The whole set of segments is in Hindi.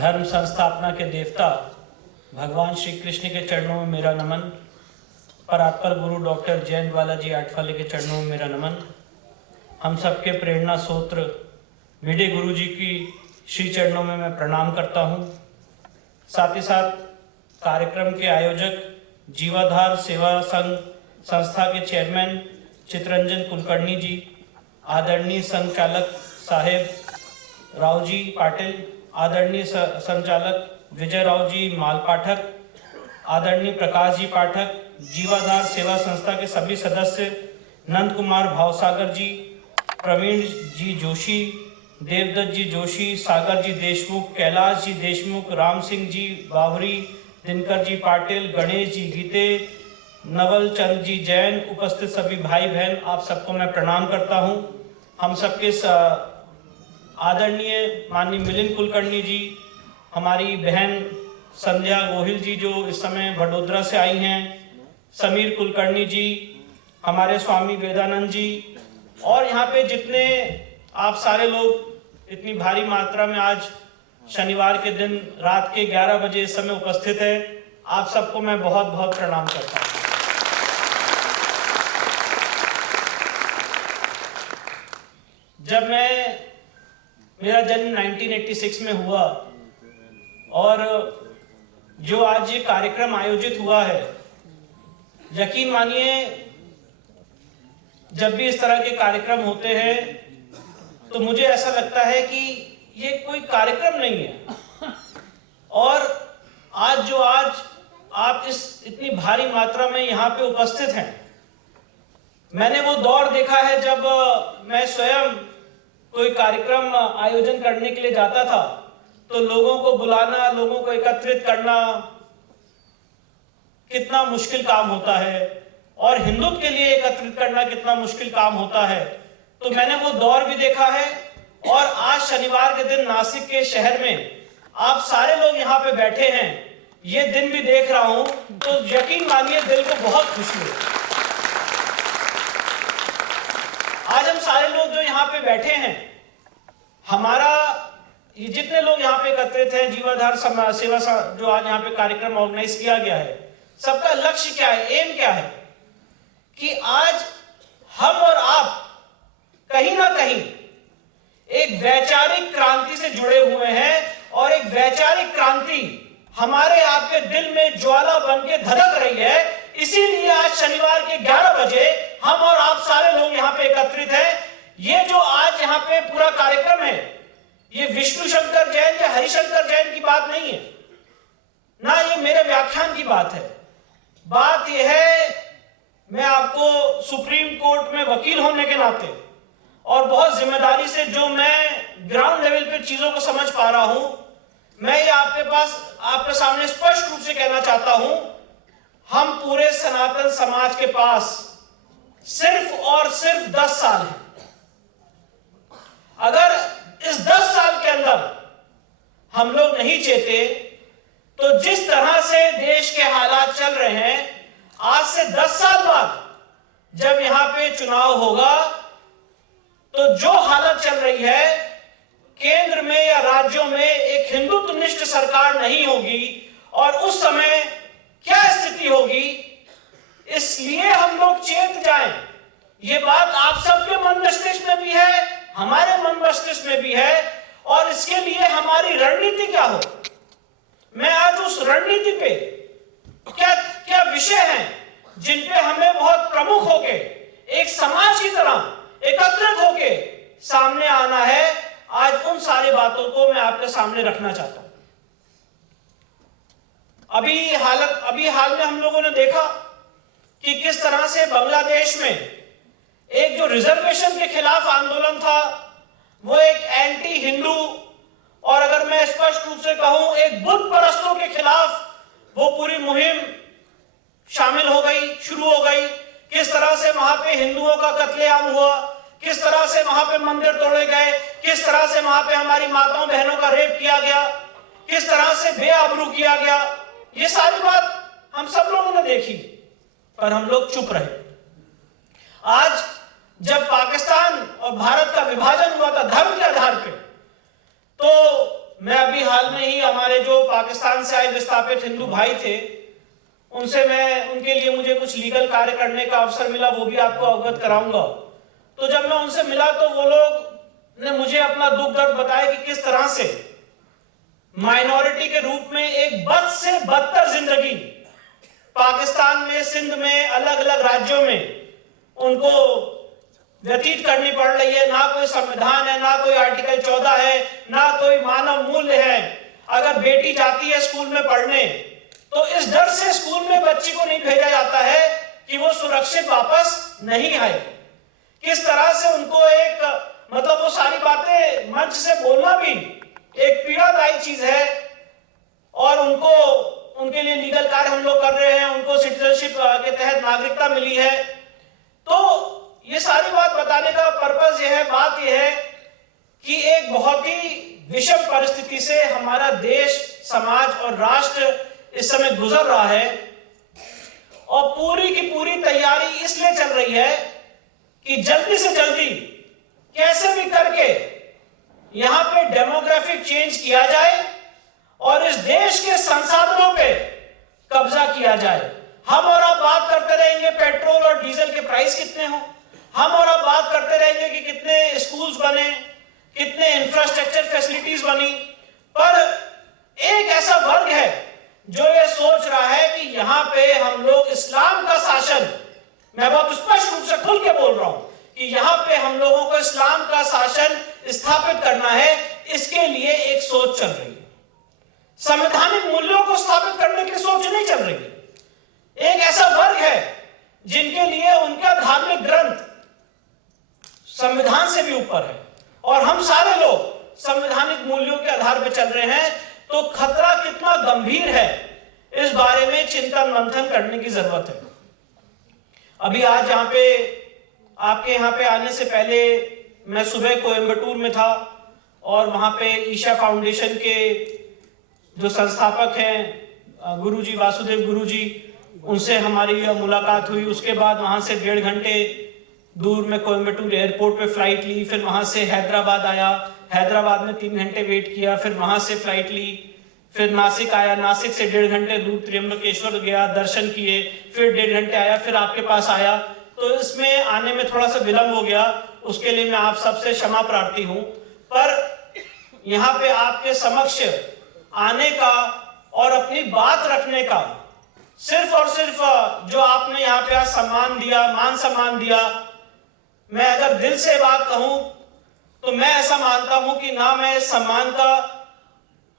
धर्म संस्थापना के देवता भगवान श्री कृष्ण के चरणों में मेरा नमन। परात्पर गुरु डॉक्टर जयंत बालाजी आठवाले के चरणों में मेरा नमन। हम सबके प्रेरणा स्रोत्र भिडे गुरु जी की श्री चरणों में मैं प्रणाम करता हूँ। साथ ही साथ कार्यक्रम के आयोजक जीवाधार सेवा संघ संस्था के चेयरमैन चितरंजन कुलकर्णी जी, आदरणीय संचालक साहेब राव जी पाटिल, आदरणीय संचालक विजय राव जी माल पाठक, आदरणीय प्रकाश जी पाठक, जीवाधार सेवा संस्था के सभी सदस्य, नंद कुमार भावसागर जी, प्रवीण जी जोशी, देवदत्त जी जोशी, सागर जी देशमुख, कैलाश जी देशमुख, राम सिंह जी बावरी, दिनकर जी पाटिल, गणेश जी गीते, नवल चंद जी जैन, उपस्थित सभी भाई बहन, आप सबको मैं प्रणाम करता हूं। हम सबके आदरणीय माननीय मिलिंद कुलकर्णी जी, हमारी बहन संध्या गोहिल जी जो इस समय वडोदरा से आई हैं, समीर कुलकर्णी जी, हमारे स्वामी वेदानंद जी, और यहाँ पे जितने आप सारे लोग इतनी भारी मात्रा में आज शनिवार के दिन रात के 11 बजे इस समय उपस्थित है, आप सबको मैं बहुत बहुत प्रणाम करता हूँ। जब मेरा जन्म 1986 में हुआ और जो आज ये कार्यक्रम आयोजित हुआ है, यकीन मानिए जब भी इस तरह के कार्यक्रम होते हैं तो मुझे ऐसा लगता है कि ये कोई कार्यक्रम नहीं है। और आज आप इस इतनी भारी मात्रा में यहाँ पे उपस्थित हैं, मैंने वो दौर देखा है जब मैं स्वयं कोई कार्यक्रम आयोजन करने के लिए जाता था तो लोगों को बुलाना, लोगों को एकत्रित करना कितना मुश्किल काम होता है, और हिंदुत्व के लिए एकत्रित करना कितना मुश्किल काम होता है। तो मैंने वो दौर भी देखा है, और आज शनिवार के दिन नासिक के शहर में आप सारे लोग यहाँ पे बैठे हैं, ये दिन भी देख रहा हूं, तो यकीन मानिए दिल को बहुत खुशी है। आज हम सारे लोग जो यहाँ पे बैठे हैं, हमारा ये जितने लोग यहाँ पे एकत्रित हैं, जीवाधार सेवा जो आज यहाँ पे कार्यक्रम ऑर्गेनाइज किया गया है, सबका लक्ष्य क्या है, एम क्या है कि आज हम और आप कहीं ना कहीं एक वैचारिक क्रांति से जुड़े हुए हैं, और एक वैचारिक क्रांति हमारे आपके दिल में ज्वाला बन के धधक रही है। इसीलिए आज शनिवार के 11 बजे हम और आप सारे लोग यहाँ पे एकत्रित हैं। ये जो आज यहाँ पे पूरा कार्यक्रम है, ये विष्णु शंकर जैन या हरिशंकर जैन की बात नहीं है ना, ये मेरे व्याख्यान की बात है। बात यह है, मैं आपको सुप्रीम कोर्ट में वकील होने के नाते और बहुत जिम्मेदारी से जो मैं ग्राउंड लेवल पे चीजों को समझ पा रहा हूं, मैं ये आपके सामने स्पष्ट रूप से कहना चाहता हूं, हम पूरे सनातन समाज के पास सिर्फ और सिर्फ 10 साल है। अगर इस 10 साल के अंदर हम लोग नहीं चेते तो जिस तरह से देश के हालात चल रहे हैं, आज से 10 साल बाद जब यहां पे चुनाव होगा तो जो हालत चल रही है, केंद्र में या राज्यों में एक हिंदुत्वनिष्ठ सरकार नहीं होगी, और उस समय क्या स्थिति होगी, इसलिए हम लोग चेत जाएं। ये बात आप सबके मन मस्तिष्क में भी है, हमारे मन मस्तिष्क में भी है, और इसके लिए हमारी रणनीति क्या हो। मैं आज उस रणनीति पे क्या विषय हैं जिन पे हमें बहुत प्रमुख होके एक समाज की तरह एकत्रित होके सामने आना है, आज उन सारी बातों को मैं आपके सामने रखना चाहता हूं। अभी हाल में हम लोगों ने देखा कि किस तरह से बांग्लादेश में एक जो रिजर्वेशन के खिलाफ आंदोलन था, वो एक एंटी हिंदू, और अगर मैं स्पष्ट रूप से कहूं एक बुत परस्तों के खिलाफ वो पूरी मुहिम शुरू हो गई। किस तरह से वहां पे हिंदुओं का कत्लेआम हुआ, किस तरह से वहां पे मंदिर तोड़े गए, किस तरह से वहां पे हमारी माताओं बहनों का रेप किया गया, किस तरह से बेआबरू किया गया, ये सारी बात हम सब लोगों ने देखी, पर हम लोग चुप रहे। आज जब पाकिस्तान और भारत का विभाजन हुआ था धर्म के आधार पे, तो मैं अभी हाल में ही हमारे जो पाकिस्तान से आए विस्थापित हिंदू भाई थे, उनसे मैं उनके लिए मुझे कुछ लीगल कार्य करने का अवसर मिला, वो भी आपको अवगत कराऊंगा। तो जब मैं उनसे मिला तो वो लोग ने मुझे अपना दुख दर्द बताया कि किस तरह से माइनॉरिटी के रूप में एक बद से बदतर जिंदगी पाकिस्तान में, सिंध में, अलग अलग राज्यों में उनको व्यतीत करनी पड़ रही है। ना कोई संविधान है, ना कोई आर्टिकल 14 है, ना कोई मानव मूल्य है। अगर बेटी जाती है स्कूल में पढ़ने तो इस डर से स्कूल में बच्ची को नहीं भेजा जाता है कि वो सुरक्षित वापस नहीं आए। किस तरह से उनको एक मतलब वो सारी बातें मंच से बोलना भी एक पीड़ादायी चीज है। और उनको उनके लिए लीगल कार्य हम लोग कर रहे हैं, उनको सिटीजनशिप के तहत नागरिकता मिली है। तो ये सारी बात बताने का पर्पस यह है, बात यह है कि एक बहुत ही विषम परिस्थिति से हमारा देश, समाज और राष्ट्र इस समय गुजर रहा है। और पूरी की पूरी तैयारी इसलिए चल रही है कि जल्दी से जल्दी कैसे भी करके यहां पे डेमोग्राफिक चेंज किया जाए और इस देश के संसाधनों पे कब्जा किया जाए। हम और आप बात करते रहेंगे पेट्रोल और डीजल के प्राइस कितने हो, हम और आप बात करते रहेंगे कि कितने स्कूल्स बने, कितने इंफ्रास्ट्रक्चर फैसिलिटीज बनी, पर एक ऐसा वर्ग है जो ये सोच रहा है कि यहां पे हम लोग इस्लाम का शासन, मैं बहुत स्पष्ट रूप से खुल के बोल रहा हूं कि यहां पे हम लोगों को इस्लाम का शासन स्थापित करना है। इसके लिए एक सोच चल रही है, संवैधानिक मूल्यों को स्थापित करने की सोच नहीं चल रही। एक ऐसा वर्ग है जिनके लिए उनका धार्मिक ग्रंथ संविधान से भी ऊपर है और हम सारे लोग संवैधानिक मूल्यों के आधार पर चल रहे हैं। तो खतरा कितना गंभीर है इस बारे में चिंतन मंथन करने की जरूरत है। अभी आज यहाँ पे आपके यहाँ पे आने से पहले मैं सुबह कोयम्बटूर में था और वहां पे ईशा फाउंडेशन के जो संस्थापक हैं गुरुजी वासुदेव गुरुजी, उनसे हमारी मुलाकात हुई। उसके बाद वहां से 1.5 घंटे दूर में कोयम्बटूर एयरपोर्ट पे फ्लाइट ली, फिर वहां से हैदराबाद आया, हैदराबाद में 3 घंटे वेट किया, फिर वहां से फ्लाइट ली, फिर नासिक आया, नासिक से 1.5 घंटे दूर त्र्यंबकेश्वर गया, दर्शन किए, फिर 1.5 घंटे आया, फिर आपके पास आया। तो इसमें आने में थोड़ा सा विलंब हो गया, उसके लिए मैं आप सबसे क्षमा प्रार्थी हूं। पर यहाँ पे आपके समक्ष आने का और अपनी बात रखने का सिर्फ और सिर्फ जो आपने यहाँ पे आज सम्मान दिया, मान सम्मान दिया, मैं अगर दिल से बात कहूं तो मैं ऐसा मानता हूं कि ना मैं इस सम्मान का,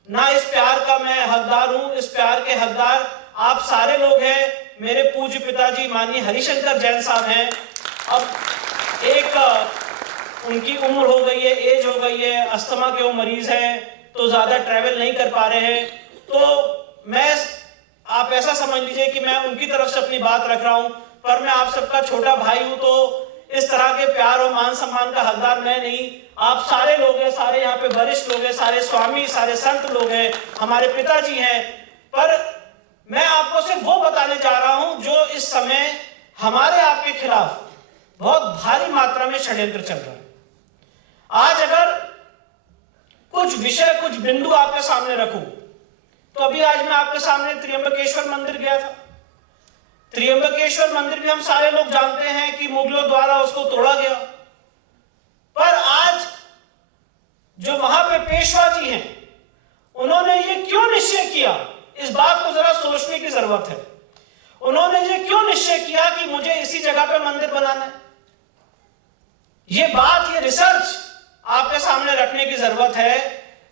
ना इस प्यार का मैं हकदार हूं। इस प्यार के हकदार आप सारे लोग हैं। मेरे पूज्य पिताजी माननीय हरिशंकर जैन साहब हैं। अब एक उनकी उम्र हो गई है, एज हो गई है, अस्थमा के वो मरीज हैं, तो ज्यादा ट्रैवल नहीं कर पा रहे हैं। तो मैं, आप ऐसा समझ लीजिए कि मैं उनकी तरफ से अपनी बात रख रहा हूं, पर मैं आप सबका छोटा भाई हूं। तो इस तरह के प्यार और मान सम्मान का हकदार मैं नहीं, आप सारे लोग हैं, सारे यहाँ पे वरिष्ठ लोग हैं, सारे स्वामी, सारे संत लोग हैं, हमारे पिताजी हैं। पर मैं आपको सिर्फ वो बताने जा रहा हूं जो इस समय हमारे आपके खिलाफ बहुत भारी मात्रा में षड्यंत्र चल रहा है। आज अगर कुछ विषय, कुछ बिंदु आपके सामने रखूं तो अभी आज मैं आपके सामने त्र्यंबकेश्वर मंदिर गया था। त्र्यंबकेश्वर मंदिर भी हम सारे लोग जानते हैं कि मुगलों द्वारा उसको तोड़ा गया, पर आज जो वहां पे पेशवा जी हैं उन्होंने ये क्यों निश्चय किया, इस बात को जरा सोचने की जरूरत है। उन्होंने ये क्यों निश्चय किया कि मुझे इसी जगह पे मंदिर बनाना है? ये बात, ये रिसर्च आपके सामने रखने की जरूरत है।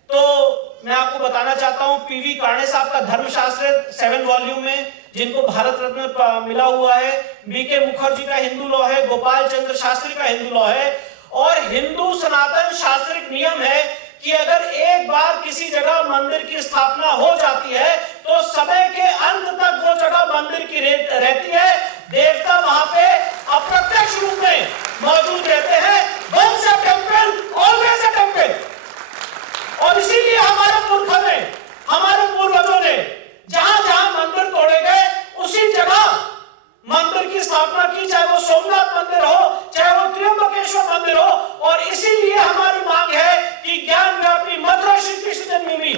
तो मैं आपको बताना चाहता हूं, पीवी काणे साहब का धर्मशास्त्र 7 वॉल्यूम में, जिनको भारत रत्न मिला हुआ है, बीके मुखर्जी का हिंदू लॉ है, गोपाल चंद्र शास्त्री का हिंदू लॉ है, और हिंदू सनातन शास्त्रिक नियम है कि अगर एक बार किसी जगह मंदिर की स्थापना हो जाती है तो समय के अंत तक वो जगह मंदिर की रहती है। देवता वहां पे अप्रत्यक्ष रूप में मौजूद रहते हैं। Once a temple always a temple. और इसीलिए हमारे पुरखों ने, हमारे पूर्वजों ने जहां जहां मंदिर तोड़े गए उसी जगह मंदिर की स्थापना की, चाहे वो सोमनाथ मंदिर हो, चाहे वो त्र्यंबकेश्वर मंदिर हो। और इसीलिए हमारी मांग है कि ज्ञान व्यापी मथुरा श्री कृष्ण जन्मभूमि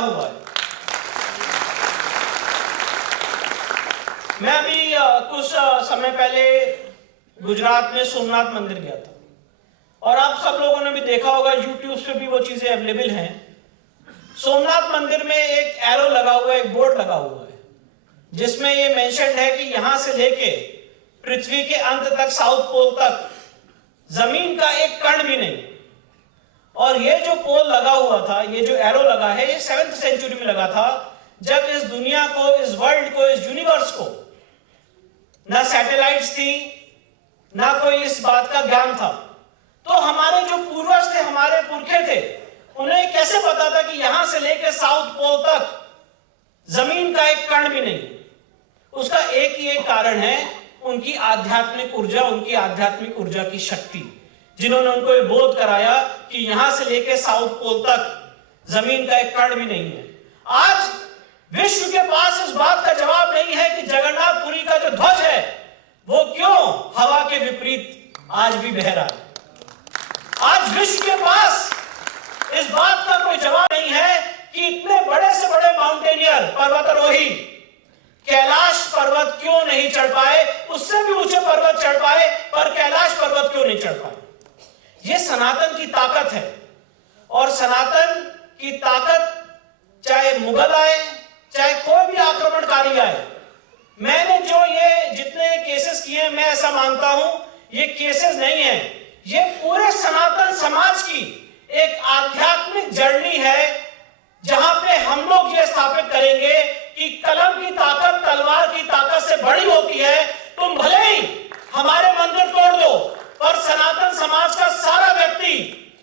हुआ है। मैं अभी कुछ समय पहले गुजरात में सोमनाथ मंदिर गया था, और आप सब लोगों ने भी देखा होगा, यूट्यूब पे भी वो चीजें अवेलेबल हैं। सोमनाथ मंदिर में एक एरो लगा हुआ है, एक बोर्ड लगा हुआ है, जिसमें ये मेंशन है कि यहां से लेके पृथ्वी के अंत तक, साउथ पोल तक जमीन का एक कण भी नहीं। और ये जो पोल लगा हुआ था, ये जो एरो लगा है, ये 7th सेंचुरी में लगा था, जब इस दुनिया को, इस वर्ल्ड को, इस यूनिवर्स को ना सैटेलाइट्स थी, ना कोई इस बात का ज्ञान था। तो हमारे जो पूर्वज थे, हमारे पुरखे थे, उन्हें कैसे पता था कि यहां से लेकर साउथ पोल तक जमीन का एक कण भी नहीं? उसका एक ही एक कारण है, उनकी आध्यात्मिक ऊर्जा, उनकी आध्यात्मिक ऊर्जा की शक्ति, जिन्होंने उनको ये बोध कराया कि यहां से लेकर साउथ पोल तक जमीन का एक कण भी नहीं है। आज विश्व के पास इस बात का जवाब नहीं है कि जगन्नाथपुरी का जो ध्वज है वो क्यों हवा के विपरीत आज भी बह रहा है। आज विश्व के पास इस बात का कोई जवाब नहीं है कि इतने बड़े से बड़े माउंटेनियर, पर्वतारोही कैलाश पर्वत क्यों नहीं चढ़ पाए, उससे भी ऊंचे पर्वत चढ़ पाए, पर कैलाश पर्वत क्यों नहीं चढ़ पाए। यह सनातन की ताकत है, और सनातन की ताकत चाहे मुगल आए, चाहे कोई भी आक्रमणकारी आए। मैंने जो ये जितने केसेस किए हैं, मैं ऐसा मानता हूं ये केसेस नहीं है, ये पूरे सनातन समाज की एक आध्यात्मिक जर्नी है, जहां पे हम लोग ये स्थापित करेंगे कि कलम की ताकत तलवार की ताकत से बड़ी होती है। तुम भले ही हमारे मंदिर तोड़ दो, पर सनातन समाज का सारा व्यक्ति,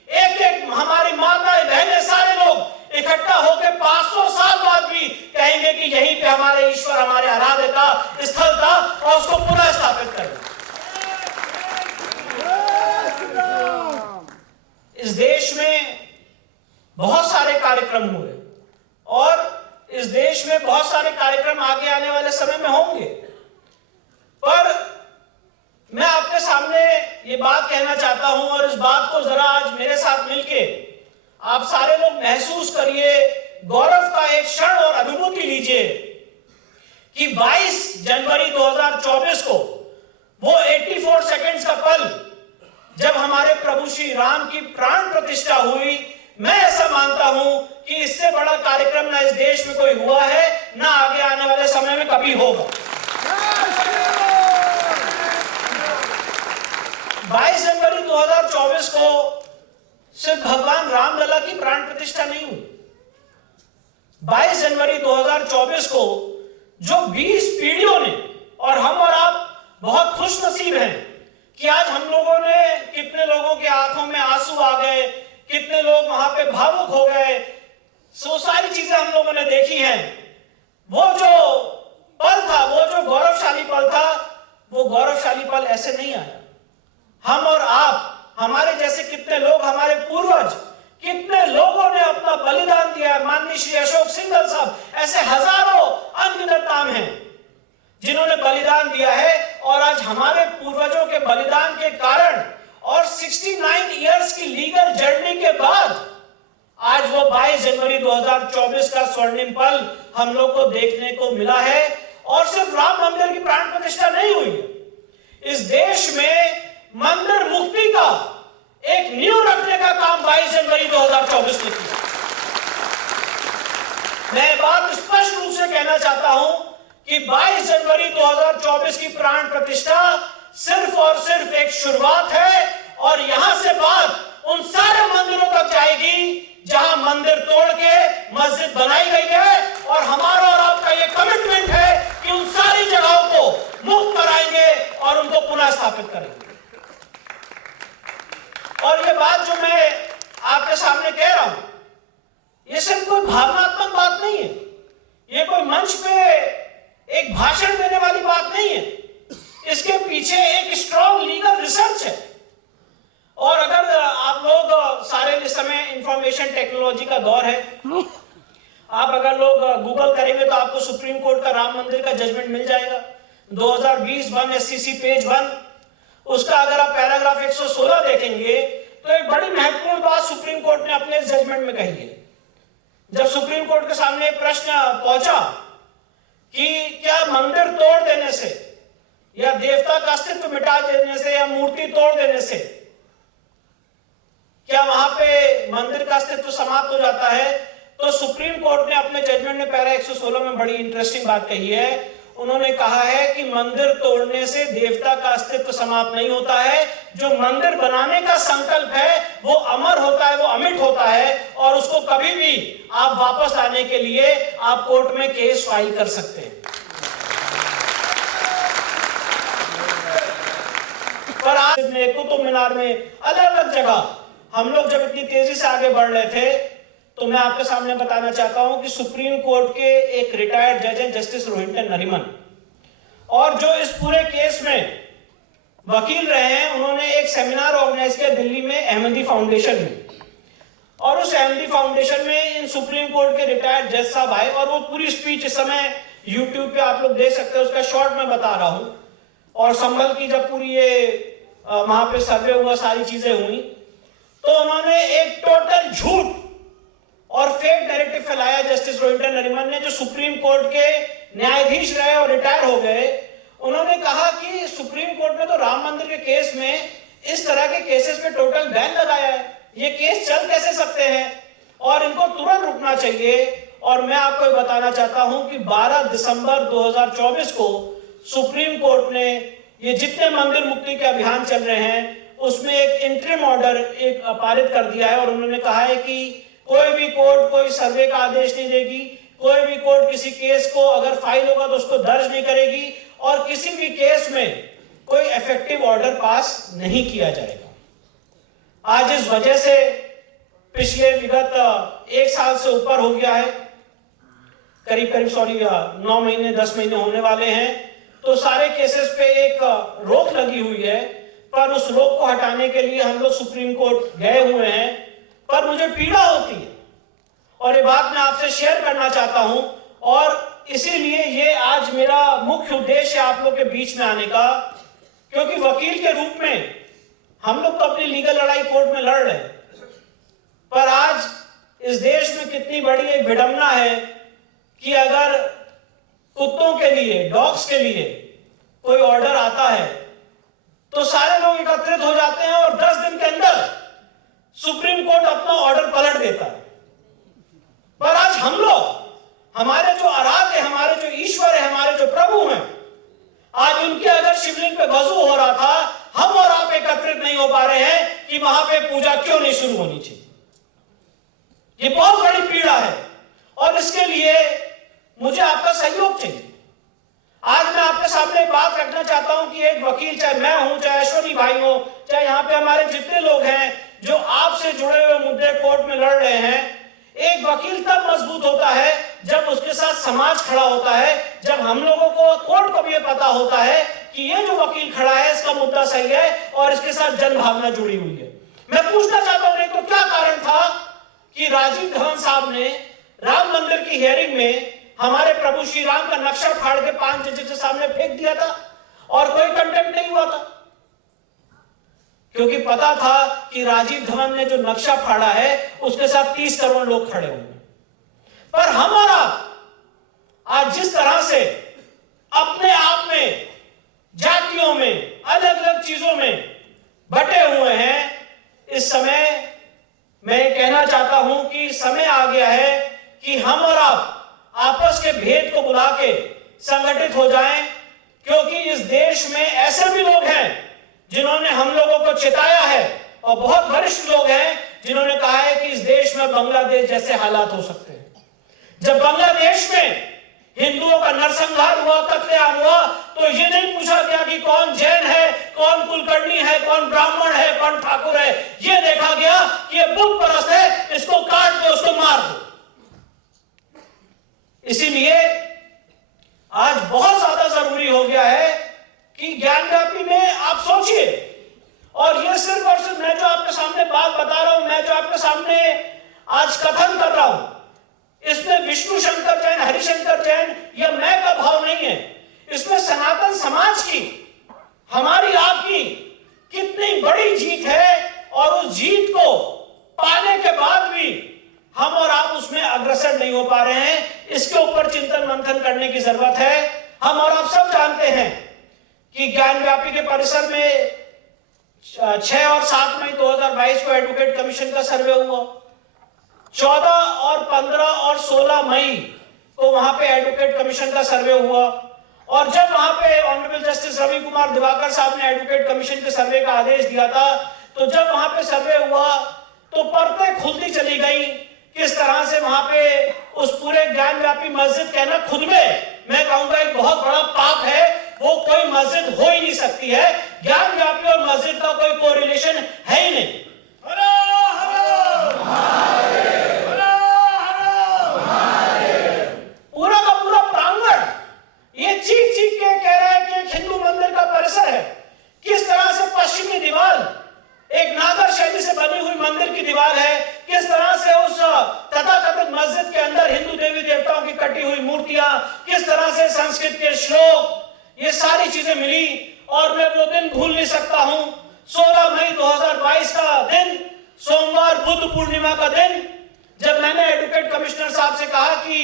एक एक हमारी माताएं, बहनें, सारे लोग इकट्ठा होकर 500 साल बाद भी कहेंगे कि यहीं पे हमारे ईश्वर, हमारे आराध्य का स्थल था, और उसको पुनः स्थापित करें। इस देश में बहुत सारे कार्यक्रम हुए, और इस देश में बहुत सारे कार्यक्रम आगे आने वाले समय में होंगे, पर मैं आपके सामने ये बात कहना चाहता हूं, और इस बात को जरा आज मेरे साथ मिलके आप सारे लोग महसूस करिए, गौरव का एक क्षण और अनुभूति लीजिए कि 22 जनवरी 2024 को वो 84 सेकंड्स का पल, जब हमारे प्रभु श्री राम की प्राण प्रतिष्ठा हुई, मैं ऐसा मानता हूं कि इससे बड़ा कार्यक्रम ना इस देश में कोई हुआ है, ना आगे आने वाले समय में कभी होगा। 22 जनवरी 2024 को सिर्फ भगवान रामलला की प्राण प्रतिष्ठा नहीं हुई। 22 जनवरी 2024 को जो 20 पीढ़ियों ने, और हम और आप बहुत खुश नसीब हैं कि आज हम लोगों ने, कितने लोगों के आंखों में आंसू आ गए, कितने लोग वहां पे भावुक हो गए, सो सारी चीजें हम लोगों ने देखी हैं। वो जो पल था, वो जो गौरवशाली पल था, वो गौरवशाली पल ऐसे नहीं आया। हम और आप, हमारे जैसे कितने लोग, हमारे पूर्वज, कितने लोगों ने अपना बलिदान दिया। माननीय श्री अशोक सिंघल साहब, ऐसे हजारों अनगिनत नाम हैं जिन्होंने बलिदान दिया है, और आज हमारे पूर्वजों के बलिदान के कारण और 69 इयर्स की लीगल जर्नी के बाद आज वो 22 जनवरी 2024 का स्वर्णिम पल हम लोग को देखने को मिला है। और सिर्फ राम मंदिर की प्राण प्रतिष्ठा नहीं हुई है, इस देश में मंदिर मुक्ति का एक नींव रखने का काम 22 जनवरी 2024 ने किया। मैं बात स्पष्ट रूप से कहना चाहता हूं कि 22 जनवरी 2024 की प्राण प्रतिष्ठा सिर्फ और सिर्फ एक शुरुआत है, और यहां से बात उन सारे मंदिरों तक जाएगी जहां मंदिर तोड़ के मस्जिद बनाई गई है, और हमारा और आपका यह कमिटमेंट है कि उन सारी जगहों को मुक्त कराएंगे और उनको पुनः स्थापित करेंगे। और ये बात जो मैं आपके सामने कह रहा हूं, ये सिर्फ कोई भावनात्मक बात नहीं है, ये कोई मंच पे एक भाषण देने वाली बात नहीं है, इसके पीछे एक स्ट्रॉन्ग लीगल रिसर्च है। और अगर आप लोग सारे, इस समय इंफॉर्मेशन टेक्नोलॉजी का दौर है, आप अगर लोग गूगल करेंगे तो आपको सुप्रीम कोर्ट का राम मंदिर का जजमेंट मिल जाएगा, 2020 1 SCC पेज 1, उसका अगर आप पैराग्राफ 116 देखेंगे तो एक बड़ी महत्वपूर्ण बात सुप्रीम कोर्ट ने अपने जजमेंट में कही है, जब सुप्रीम कोर्ट के सामने एक प्रश्न पहुंचा कि क्या मंदिर तोड़ देने से या देवता का अस्तित्व मिटा देने से या मूर्ति तोड़ देने से क्या वहां पे मंदिर का अस्तित्व समाप्त हो जाता है, तो सुप्रीम कोर्ट ने अपने जजमेंट में पैरा 116 में बड़ी इंटरेस्टिंग बात कही है। उन्होंने कहा है कि मंदिर तोड़ने से देवता का अस्तित्व समाप्त नहीं होता है, जो मंदिर बनाने का संकल्प है वो अमर होता है, वो अमिट होता है, और उसको कभी भी आप वापस लाने के लिए आप कोर्ट में केस फाइल कर सकते हैं। पर आज कुतुब मीनार में अलग अलग जगह हम लोग जब इतनी तेजी से आगे बढ़ रहे थे, तो मैं आपके सामने बताना चाहता हूं कि सुप्रीम कोर्ट के एक रिटायर्ड जज हैं जस्टिस रोहिंटन नरीमन, और जो इस पूरे केस में वकील रहे हैं, उन्होंने एक सेमिनार ऑर्गेनाइज किया दिल्ली में अहमदी फाउंडेशन में, और उस अहमदी फाउंडेशन में इन सुप्रीम कोर्ट के रिटायर्ड जज साहब आए, और वो पूरी स्पीच इस समय यूट्यूब पे आप लोग देख सकते हैं, उसका शॉर्ट मैं बता रहा हूं। और संभल की जब पूरी ये वहां पे सर्वे हुआ, सारी चीजें हुई, तो उन्होंने एक टोटल झूठ और फेक नैरेटिव फैलाया जस्टिस रोहिंटन नरीमन ने, जो सुप्रीम कोर्ट के न्यायाधीश रहे और रिटायर हो गए। उन्होंने कहा कि सुप्रीम कोर्ट ने तो राम मंदिर के केस में इस तरह के केसेस पे टोटल बैन लगाया है, ये केस चल कैसे सकते हैं और इनको तुरंत रुकना चाहिए। और मैं आपको बताना चाहता हूं कि 12 दिसंबर 2024 को सुप्रीम कोर्ट ने ये जितने मंदिर मुक्ति के अभियान चल रहे हैं उसमें एक इंटरिम ऑर्डर एक पारित कर दिया है, और उन्होंने कहा है कि कोई भी कोर्ट कोई सर्वे का आदेश नहीं देगी, कोई भी कोर्ट किसी केस को अगर फाइल होगा तो उसको दर्ज नहीं करेगी, और किसी भी केस में कोई इफेक्टिव ऑर्डर पास नहीं किया जाएगा। आज इस वजह से पिछले विगत 1 साल से ऊपर हो गया है, करीब 9 महीने 10 महीने होने वाले हैं, तो सारे केसेस पे एक रोक लगी हुई है। पर उस रोक को हटाने के लिए हम लोग सुप्रीम कोर्ट गए हुए हैं, पर मुझे पीड़ा होती है और ये बात मैं आपसे शेयर करना चाहता हूं, और इसीलिए ये आज मेरा मुख्य उद्देश्य है आप लोग के बीच में आने का, क्योंकि वकील के रूप में हम लोग तो अपनी लीगल लड़ाई कोर्ट में लड़ रहे हैं, पर आज इस देश में कितनी बड़ी एक विडंबना है कि अगर कुत्तों के लिए, डॉग्स के लिए कोई ऑर्डर आता है तो सारे लोग एकत्रित हो जाते हैं और 10 दिन के अंदर सुप्रीम कोर्ट अपना ऑर्डर पलट देता है। पर आज हम लोग, हमारे जो आराध्य, हमारे जो ईश्वर है, हमारे जो प्रभु हैं, आज उनके अगर शिवलिंग पे वजू हो रहा था, हम और आप एकत्रित नहीं हो पा रहे हैं कि वहां पे पूजा क्यों नहीं शुरू होनी चाहिए। ये बहुत बड़ी पीड़ा है और इसके लिए मुझे आपका सहयोग चाहिए। आज मैं आपके सामने एक बात रखना चाहता हूं कि एक वकील, चाहे मैं हूं, चाहे ऐश्वर्य भाई हो, चाहे यहां पे हमारे जितने लोग हैं जो आपसे जुड़े हुए मुद्दे कोर्ट में लड़ रहे हैं, एक वकील तब मजबूत होता है जब उसके साथ समाज खड़ा होता है, जब हम लोगों को, कोर्ट को भी ये पता होता है कि ये जो वकील खड़ा है इसका मुद्दा सही है और इसके साथ जन भावना जुड़ी हुई है। मैं पूछना चाहता हूं, तो क्या कारण था कि राजीव धवन साहब ने राम मंदिर की हियरिंग में हमारे प्रभु श्री राम का नक्शा फाड़ के 5 जजेस के सामने फेंक दिया था और कोई कंटेम्प्ट नहीं हुआ था? क्योंकि पता था कि राजीव धवन ने जो नक्शा फाड़ा है उसके साथ 30 करोड़ लोग खड़े होंगे। पर हमारा आज जिस तरह से अपने आप में, जातियों में, अलग अलग चीजों में बटे हुए हैं, इस समय मैं कहना चाहता हूं कि समय आ गया है कि हम और आप आपस के भेद को बुला के संगठित हो जाएं, क्योंकि इस देश में ऐसे भी लोग हैं जिन्होंने हम लोगों को चिताया है और बहुत वरिष्ठ लोग हैं जिन्होंने कहा है कि इस देश में बांग्लादेश जैसे हालात हो सकते हैं। जब बांग्लादेश में हिंदुओं का नरसंहार हुआ, कत्लेआम हुआ, तो ये नहीं पूछा गया कि कौन जैन है, कौन कुलकर्णी है, कौन ब्राह्मण है, कौन ठाकुर है। ये देखा गया कि ये बुत परस्त है, इसको काट दो, उसको मार दो। इसीलिए आज बहुत ज्यादा जरूरी हो गया है कि ज्ञानव्यापी में आप सोचिए, और ये सिर्फ और सिर्फ मैं जो आपके सामने बात बता रहा हूं, मैं जो आपके सामने आज कथन कर रहा हूं, इसमें विष्णु शंकर जैन, हरिशंकर जैन या मैं का भाव नहीं है। इसमें सनातन समाज की, हमारी आपकी कितनी बड़ी जीत है, और उस जीत को पाने के बाद भी हम और आप उसमें अग्रसर नहीं हो पा रहे हैं, इसके ऊपर चिंतन मंथन करने की जरूरत है। हम और आप सब जानते हैं कि ज्ञान व्यापी के परिसर में 6 और 7 मई 2022 को एडवोकेट कमीशन का सर्वे हुआ। 14 और 15 और 16 मई को वहां पे एडवोकेट कमीशन का सर्वे हुआ। और जब वहां पे ऑनरेबल जस्टिस रवि कुमार दिवाकर साहब ने एडवोकेट कमीशन के सर्वे का आदेश दिया था, तो जब वहां पे सर्वे हुआ तो परतें खुलती चली गई। किस तरह से वहां पे उस पूरे ज्ञान व्यापी मस्जिद कहना खुद में मैं कहूंगा एक बहुत बड़ा पाप है। वो कोई मस्जिद हो ही नहीं सकती है। ज्ञान व्यापी और मस्जिद का कोई कोरिलेशन है ही नहीं। पूरा का पूरा प्रांगण ये चीख चीख के कह रहा है कि एक हिंदू मंदिर का परिसर है। किस तरह से पश्चिमी दीवार एक नागर शैली से बनी हुई मंदिर की दीवार है, किस तरह से उस तथाकथित मस्जिद के अंदर हिंदू देवी देवताओं की कटी हुई मूर्तियां, किस तरह से संस्कृत के श्लोक, ये सारी चीजें मिली। और मैं वो दिन भूल नहीं सकता हूं, 16 मई 2022 का दिन, सोमवार बुद्ध पूर्णिमा का दिन, जब मैंने एडवोकेट कमिश्नर साहब से कहा कि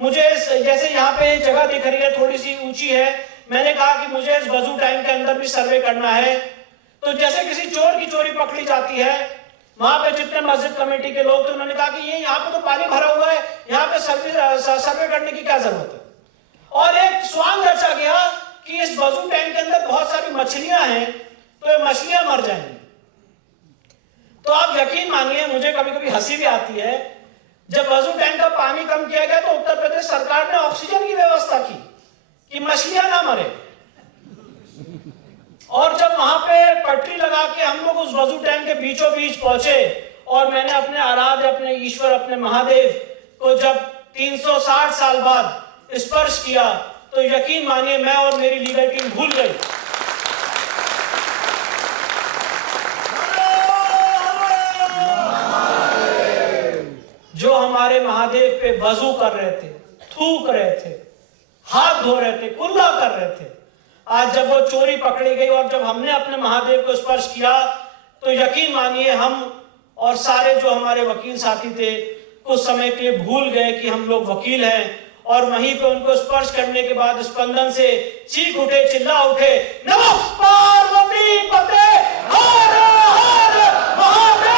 मुझे जैसे यहाँ पे जगह दिख रही है थोड़ी सी ऊंची है, मैंने कहा कि मुझे इस वजू टैंक के अंदर भी सर्वे करना है। तो जैसे किसी चोर की चोरी पकड़ी जाती है, वहां पे जितने मस्जिद कमेटी के लोग थे उन्होंने कहा कि ये यहाँ पे तो पानी भरा हुआ है, यहाँ पे सर्वे करने की क्या जरूरत है। और एक स्वांग रचा गया कि इस वजू टैंक के अंदर बहुत सारी मछलियां हैं, तो ये मछलियां मर जाएंगी। तो आप यकीन मानिए, मुझे कभी कभी हंसी भी आती है, जब वजू टैंक का पानी कम किया गया तो उत्तर प्रदेश सरकार ने ऑक्सीजन की व्यवस्था की कि मछलियां ना मरे। और जब वहां पे पटरी लगा के हम लोग उस वजू टैंक के बीचों बीच पहुंचे और मैंने अपने आराध्य, अपने ईश्वर, अपने महादेव को जब 360 साल बाद स्पर्श किया, तो यकीन मानिए मैं और मेरी लीगल टीम भूल गई। जो हमारे महादेव पे वजू कर रहे थे, थूक रहे थे, हाथ धो रहे थे, कुल्ला कर रहे थे, आज जब वो चोरी पकड़ी गई और जब हमने अपने महादेव को स्पर्श किया, तो यकीन मानिए हम और सारे जो हमारे वकील साथी थे कुछ समय के लिए भूल गए कि हम लोग वकील हैं। और वहीं पे उनको स्पर्श करने के बाद स्पंदन से चीख उठे, चिल्ला उठे, नमः पार्वती पते हर हर महादेव।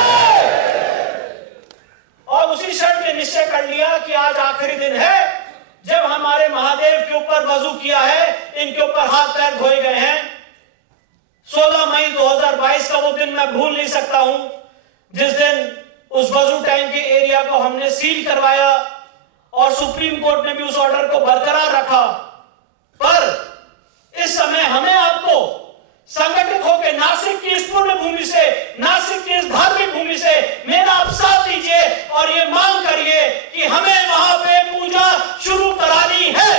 और उसी क्षण में निश्चय कर लिया कि आज आखिरी दिन है जब हमारे महादेव के ऊपर वजू किया है, इनके ऊपर हाथ पैर धोए गए हैं। 16 मई 2022 का वो दिन मैं भूल नहीं सकता हूं, जिस दिन उस वजू टैंक के एरिया को हमने सील करवाया और सुप्रीम कोर्ट ने भी उस ऑर्डर को बरकरार रखा। पर इस समय हमें आपको संगठित होकर नासिक की इस पुण्य भूमि से, नासिक की इस धार्मिक भूमि से मेरा आप साथ दीजिए और ये मांग करिए कि हमें वहां पे पूजा शुरू करानी है।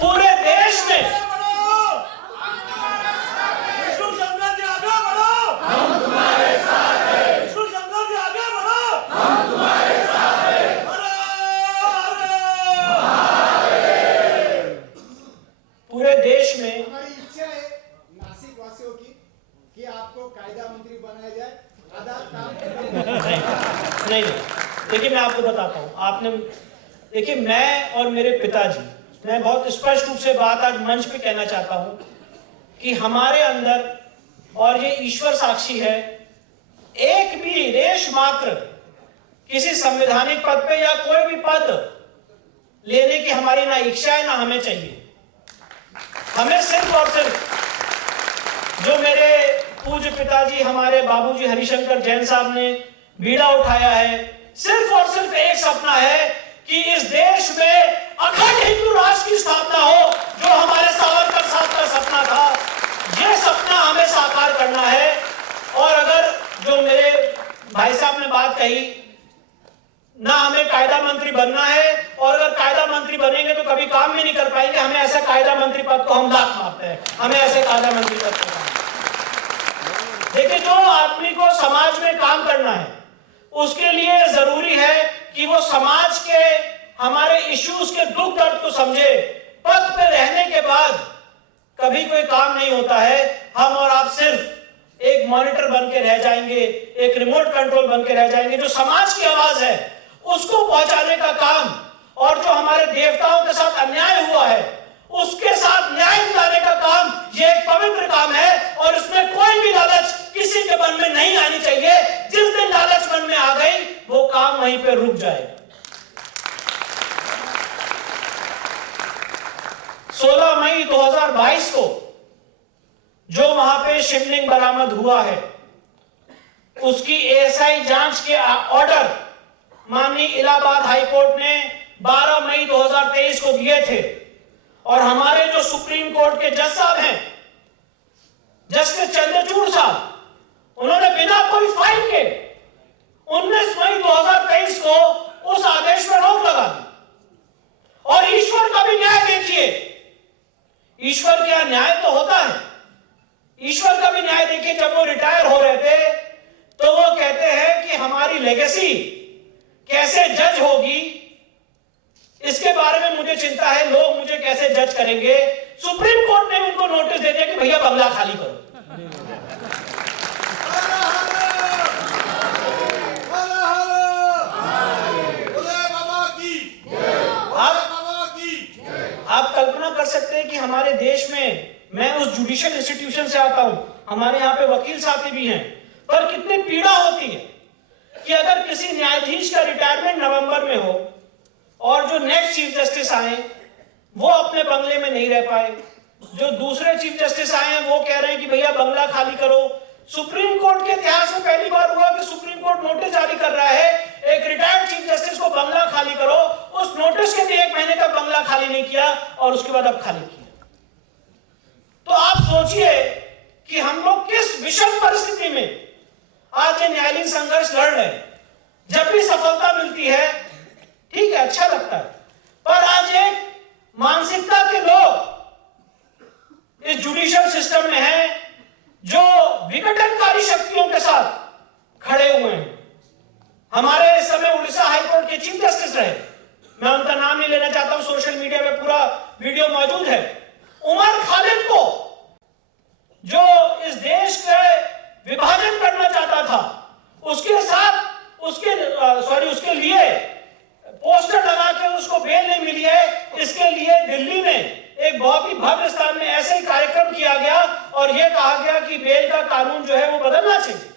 पूरे देश में नहीं, देखिए मैं आपको बताता हूं, आपने देखिए मैं और मेरे पिताजी, मैं बहुत स्पष्ट रूप से बात आज मंच पे कहना चाहता हूं कि हमारे अंदर, और ये ईश्वर साक्षी है, एक भी रेश मात्र किसी संवैधानिक पद पे या कोई भी पद लेने की हमारी ना इच्छा है ना हमें चाहिए। हमें सिर्फ और सिर्फ जो मेरे पूज्य पिताजी हमारे बाबूजी हरिशंकर जैन साहब ने बीड़ा उठाया है, सिर्फ और सिर्फ एक सपना है कि इस देश में अखंड हिंदू राष्ट्र की स्थापना हो, जो हमारे सावरकर साहब का सपना था। यह सपना हमें साकार करना है। और अगर जो मेरे भाई साहब ने बात कही ना, हमें कायदा मंत्री बनना है, और अगर कायदा मंत्री बनेंगे तो कभी काम भी नहीं कर पाएंगे। हमें ऐसा कायदा मंत्री पद को हम लात मारते हैं, हमें ऐसे कायदा मंत्री पद को। देखिए, जो आदमी को समाज में काम करना है उसके लिए जरूरी है कि वो समाज के हमारे इश्यूज के दुख दर्द को समझे। पद पे रहने के बाद कभी कोई काम नहीं होता है। हम और आप सिर्फ एक मॉनिटर बन के रह जाएंगे, एक रिमोट कंट्रोल बन के रह जाएंगे। जो समाज की आवाज है उसको पहुंचाने का काम, और जो हमारे देवताओं के साथ अन्याय हुआ है उसके साथ न्याय दिलाने का काम, ये एक पवित्र काम है और इसमें कोई भी लालच किसी के मन में नहीं आनी चाहिए। जिस दिन लालच मन में आ गई वो काम वहीं पे रुक जाए। 16 मई 2022 को जो वहां पे शिवलिंग बरामद हुआ है उसकी एएसआई जांच के ऑर्डर माननीय इलाहाबाद हाईकोर्ट ने 12 मई 2023 को दिए थे, और हमारे जो सुप्रीम कोर्ट के जज साहब हैं, जस्टिस चंद्रचूड़ साहब, उन्होंने बिना कोई फाइल के 19 मई 2023 को उस आदेश पर रोक लगा दी। और ईश्वर का भी न्याय देखिए, ईश्वर क्या न्याय तो होता है, ईश्वर का भी न्याय देखिए। जब वो रिटायर हो रहे थे तो वो कहते हैं कि हमारी लेगेसी कैसे जज होगी, इसके बारे में मुझे चिंता है, लोग मुझे कैसे जज करेंगे। सुप्रीम कोर्ट ने उनको नोटिस दे दिया कि भैया बंगला खाली करो। आप कल्पना कर सकते हैं कि हमारे देश में, मैं उस जुडिशियल इंस्टीट्यूशन से आता हूं, हमारे यहाँ पे वकील साथी भी हैं, पर कितनी पीड़ा होती है कि अगर किसी न्यायाधीश का रिटायरमेंट नवंबर में हो और जो नेक्स्ट चीफ जस्टिस आए वो अपने बंगले में नहीं रह पाए, जो दूसरे चीफ जस्टिस आए हैं वो कह रहे हैं कि भैया बंगला खाली करो। सुप्रीम कोर्ट के इतिहास में पहली बार हुआ कि सुप्रीम कोर्ट नोटिस जारी कर रहा है एक रिटायर्ड चीफ जस्टिस को बंगला खाली करो। उस नोटिस के लिए 1 महीने तक बंगला खाली नहीं किया और उसके बाद अब खाली किया। तो आप सोचिए कि हम लोग किस विषम परिस्थिति में आज ये न्यायालयीन संघर्ष लड़ रहे हैं। जब भी सफलता मिलती है ठीक है, अच्छा लगता है, पर आज एक मानसिकता के लोग इस जुडिशियल सिस्टम में हैं जो विघटनकारी शक्तियों के साथ खड़े हुए हैं। हमारे इस समय उड़ीसा हाईकोर्ट के चीफ जस्टिस रहे, मैं उनका नाम नहीं लेना चाहता हूं, सोशल मीडिया पे पूरा वीडियो मौजूद है, उमर खालिद को, जो इस देश के विभाजन करना चाहता था, उसके साथ उसके लिए पोस्टर लगा के उसको बेल नहीं मिली है। इसके लिए दिल्ली में एक बहुत ही भव्य स्थान में ऐसे ही कार्यक्रम किया गया और यह कहा गया कि बेल का कानून जो है वो बदलना चाहिए।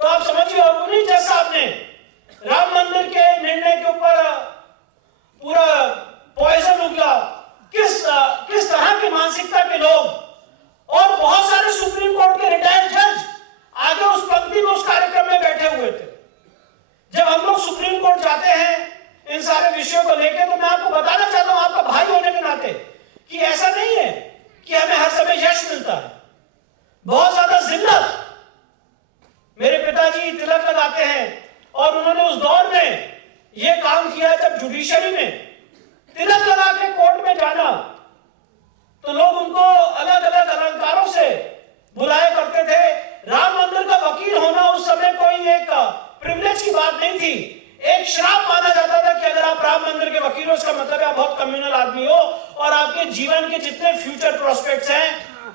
तो आप समझिए, और उन्हीं जज साहब ने राम मंदिर के निर्णय के ऊपर पूरा पॉइजन उगला। किस तरह की मानसिकता के लोग, और बहुत सारे सुप्रीम कोर्ट के रिटायर्ड जज आगे उस पंक्ति में उस कार्यक्रम में बैठे हुए थे। जब हम लोग सुप्रीम कोर्ट जाते हैं इन सारे विषयों को लेकर, तो मैं आपको बताना चाहता हूं आपका भाई होने के नाते कि ऐसा नहीं है कि हमें हर समय यश मिलता है। बहुत ज्यादा जिल्लत, मेरे पिताजी तिलक लगाते हैं और उन्होंने उस दौर में यह काम किया जब जुडिशरी में तिलक लगा के कोर्ट में जाना तो लोग उनको अलग अलग अलंकारों से बुलाया करते थे। राम मंदिर का वकील होना उस समय कोई एक प्रिविलेज की बात नहीं थी, एक श्राप माना जाता था कि अगर आप राम मंदिर के वकील हो इसका मतलब है आप बहुत कम्युनल आदमी हो और आपके जीवन के जितने फ्यूचर प्रोस्पेक्ट्स हैं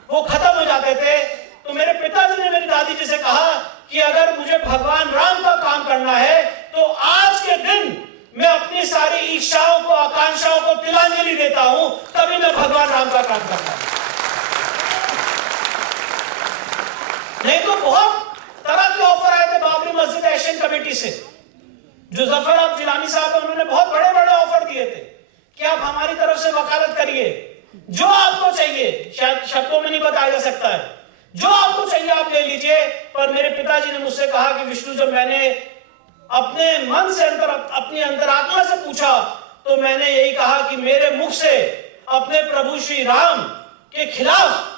वो खत्म हो जाते थे। तो मेरे पिताजी ने मेरी दादी जी से कहा कि अगर मुझे भगवान राम का काम करना है तो आज के दिन मैं अपनी सारी इच्छाओं को, आकांक्षाओं को तिलांजलि देता हूं, तभी मैं भगवान राम का काम करता हूं। नहीं तो बहुत तरह के ऑफर आए थे बाबरी मस्जिद एक्शन कमेटी से, जो जफर अब जिलानी साहब है, उन्होंने बहुत बड़े बड़े ऑफर दिए थे कि आप हमारी तरफ से वकालत करिए, जो आपको चाहिए, शायद शब्दों में नहीं बताया जा सकता है, जो आपको चाहिए आप ले लीजिए। पर मेरे पिताजी ने मुझसे कहा कि विष्णु, जब मैंने अपने मन से अपनी अंतरात्मा से पूछा तो मैंने यही कहा कि मेरे मुख से अपने प्रभु श्री राम के खिलाफ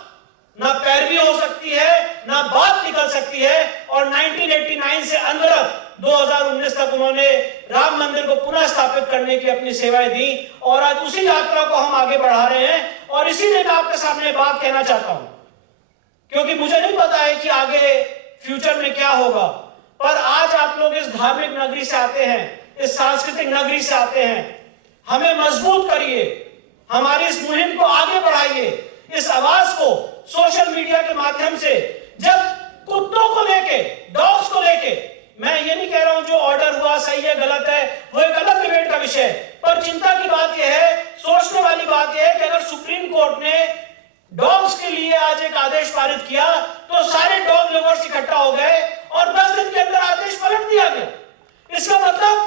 ना पैरवी हो सकती है, ना बात निकल सकती है। और 1989 से अनवरत 2019 तक उन्होंने राम मंदिर को पुनः स्थापित करने की अपनी सेवाएं दी और आज उसी यात्रा को हम आगे बढ़ा रहे हैं। और इसीलिए मैं आपके सामने बात कहना चाहता हूं, क्योंकि मुझे नहीं पता है कि आगे फ्यूचर में क्या होगा, पर आज आप लोग इस धार्मिक नगरी से आते हैं, इस सांस्कृतिक नगरी से आते हैं, हमें मजबूत करिए, हमारी इस मुहिम को आगे बढ़ाइए, इस आवाज को सोशल मीडिया के माध्यम से जब कुत्तों को लेके, डॉग्स को लेके, मैं ये नहीं कह रहा हूं जो ऑर्डर हुआ सही है गलत है, वो एक अलग डिबेट का विषय है, पर चिंता की बात यह है, सोचने वाली बात यह है कि अगर सुप्रीम कोर्ट ने डॉग्स के लिए आज एक आदेश पारित किया तो सारे डॉग लवर्स इकट्ठा हो गए और 10 दिन के अंदर आदेश पलट दिया गया। इसका मतलब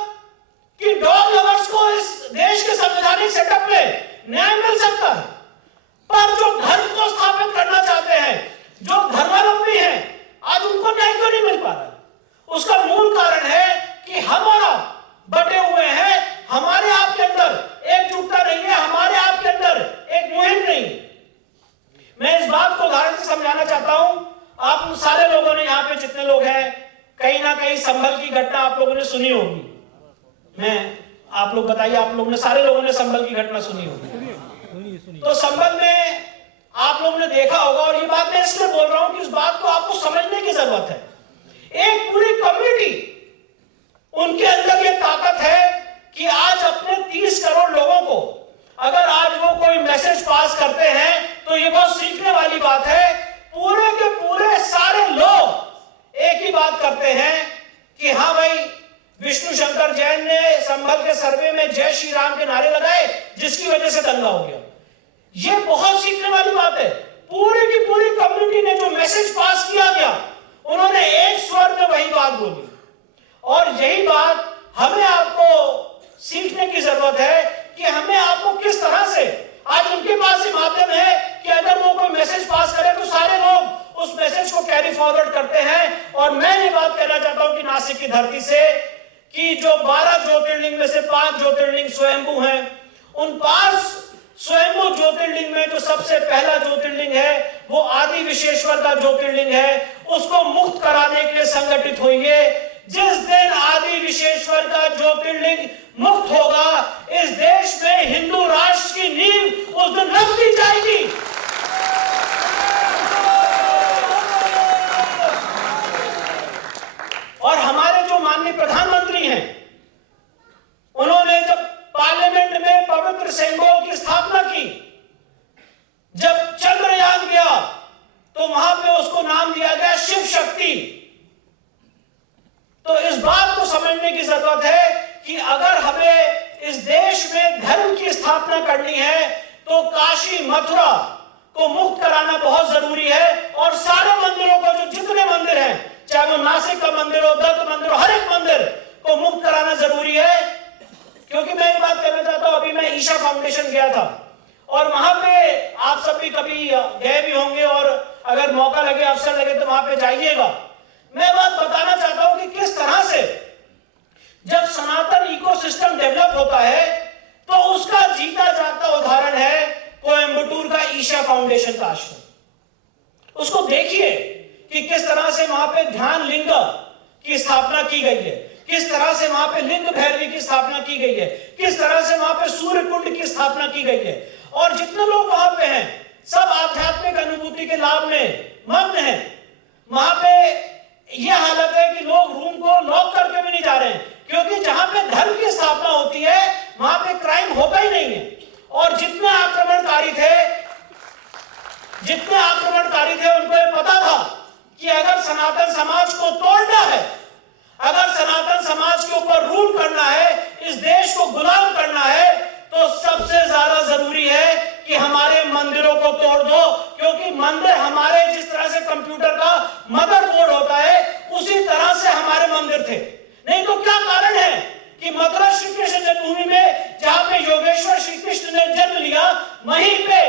कि डॉग लवर्स को इस देश के संवैधानिक सेटअप में न्याय मिल सकता है, पर जो धर्म को स्थापित करना चाहते हैं, जो धर्मावलंबी हैं, आज उनको न्याय क्यों नहीं मिल पा रहा? उसका मूल कारण है कि हम और आप बटे हुए हैं, हमारे आपके अंदर एकजुटता नहीं है, हमारे आपके अंदर एक मुहिम नहीं है। मैं इस बात को उदाहरण से समझाना चाहता हूं। आप सारे लोगों ने, यहाँ पे जितने लोग हैं, कहीं ना कहीं संभल की घटना आप लोगों ने सुनी होगी। आप लोग बताइए, आप लोगों ने, सारे लोगों ने संभल की घटना सुनी होगी। तो संभल में आप लोगों ने देखा होगा, और ये बात मैं इसलिए बोल रहा हूं कि इस बात को आपको समझने की जरूरत है। एक पूरी कम्युनिटी, उनके अंदर ये ताकत है कि आज अपने 30 करोड़ लोगों को अगर आज वो कोई मैसेज पास करते हैं तो ये बहुत सीखने वाली बात है। पूरे के पूरे सारे लोग एक ही बात करते हैं कि हाँ भाई, विष्णु शंकर जैन ने संभल के सर्वे में जय श्री राम के नारे लगाए, जिसकी वजह से दंगा हो गया। ये बहुत सीखने वाली बात है। पूरी की पूरी कम्युनिटी ने जो मैसेज पास किया गया, उन्होंने एक स्वर में वही बात बोली, और यही बात हमें आपको सीखने की जरूरत है कि हमें आपको किस तरह से, आज उनके पास ये माध्यम है कि अगर वो कोई मैसेज पास करे तो सारे लोग उस मैसेज को कैरी फॉरवर्ड करते हैं। और मैं ये बात कहना चाहता हूं कि नासिक की धरती से कि जो 12 ज्योतिर्लिंग में से 5 ज्योतिर्लिंग स्वयंभू हैं, उन 5 स्वयंभू ज्योतिर्लिंग में जो सबसे पहला ज्योतिर्लिंग है वो आदि विश्वेश्वर का ज्योतिर्लिंग है, उसको मुक्त कराने के लिए संगठित होइए। जिस दिन आदि विश्वेश्वर का ज्योतिर्लिंग मुक्त होगा, इस देश में हिंदू राष्ट्र की नींव उस दिन रख दी जाएगी। और हमारे जो माननीय प्रधानमंत्री हैं, उन्होंने जब पार्लियामेंट में पवित्र सिंबल की स्थापना की, जब चंद्रयान गया तो वहां पे उसको नाम दिया गया शिव शक्ति। तो इस बात को समझने की जरूरत है कि अगर हमें इस देश में धर्म की स्थापना करनी है तो काशी मथुरा को मुक्त कराना बहुत जरूरी है, और सारे मंदिरों को, जो जितने मंदिर हैं, चाहे वो नासिक का मंदिर हो, दत्त मंदिर हो, हर एक मंदिर को मुक्त कराना जरूरी है। क्योंकि मैं ये बात कहना चाहता हूं, अभी मैं ईशा फाउंडेशन गया था और वहां पे आप सब भी कभी गए भी होंगे, और अगर मौका लगे, अवसर लगे तो वहां पे जाइएगा। मैं बात बताना चाहता हूं कि किस तरह से जब सनातन इकोसिस्टम डेवलप होता है तो उसका जीता जागता उदाहरण है कोयंबटूर का ईशा फाउंडेशन का आश्रम। उसको देखिए कि किस तरह से वहां पे ध्यान लिंग की स्थापना की गई है, किस तरह से वहां पे लिंग भैरवी की स्थापना की गई है, किस तरह से वहां पे सूर्य कुंड की स्थापना की गई है। और जितने लोग वहां पे हैं सब आध्यात्मिक अनुभूति के लाभ में मग्न हैं। वहां पे यह हालत है कि लोग रूम को लॉक करके भी नहीं जा रहे हैं, क्योंकि जहां पे धर्म की स्थापना होती है वहां पे क्राइम होता ही नहीं है। और जितने आक्रमणकारी थे उनको ये पता था कि अगर सनातन समाज को तोड़ना है, अगर सनातन समाज के ऊपर रूल करना है, इस देश को गुलाम करना है, तो सबसे ज्यादा जरूरी है कि हमारे मंदिरों को तोड़ दो। क्योंकि मंदिर हमारे, जिस तरह से कंप्यूटर का मदरबोर्ड होता है, उसी तरह से हमारे मंदिर थे। नहीं तो क्या कारण है कि मथुरा श्री कृष्ण जन्मभूमि में, जहां पे योगेश्वर श्री कृष्ण ने जन्म लिया, वहीं पे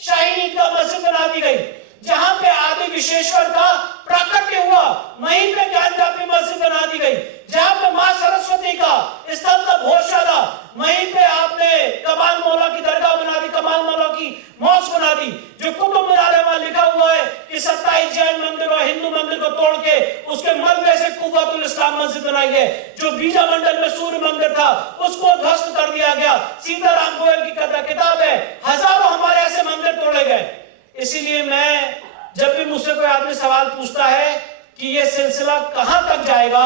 शाही ईद का मस्जिद बना दी गई। जहां पे आदि विश्वेश्वर का प्राकट्य हुआ, वहीं पे ज्ञानव्यापी मस्जिद बना दी गई। जहां पे मां सरस्वती का स्थल था भोजशाला, वहीं पे आपने कमाल मौला की दरगाह बना दी, कमाल मौला की मॉस्क बना दी। जो कुतुब मीनार है वहां लिखा हुआ है कि 27 जैन मंदिर और हिंदू मंदिर को तोड़ के उसके मलबे से कुव्वतुल इस्लाम मस्जिद बनाई है। जो बीजा मंडल में सूर्य मंदिर था उसको ध्वस्त कर दिया गया। सीताराम गोयल की किताब है, हजारों हमारे ऐसे मंदिर तोड़े गए। इसीलिए मैं, जब भी मुझसे कोई आदमी सवाल पूछता है कि ये सिलसिला कहां तक जाएगा,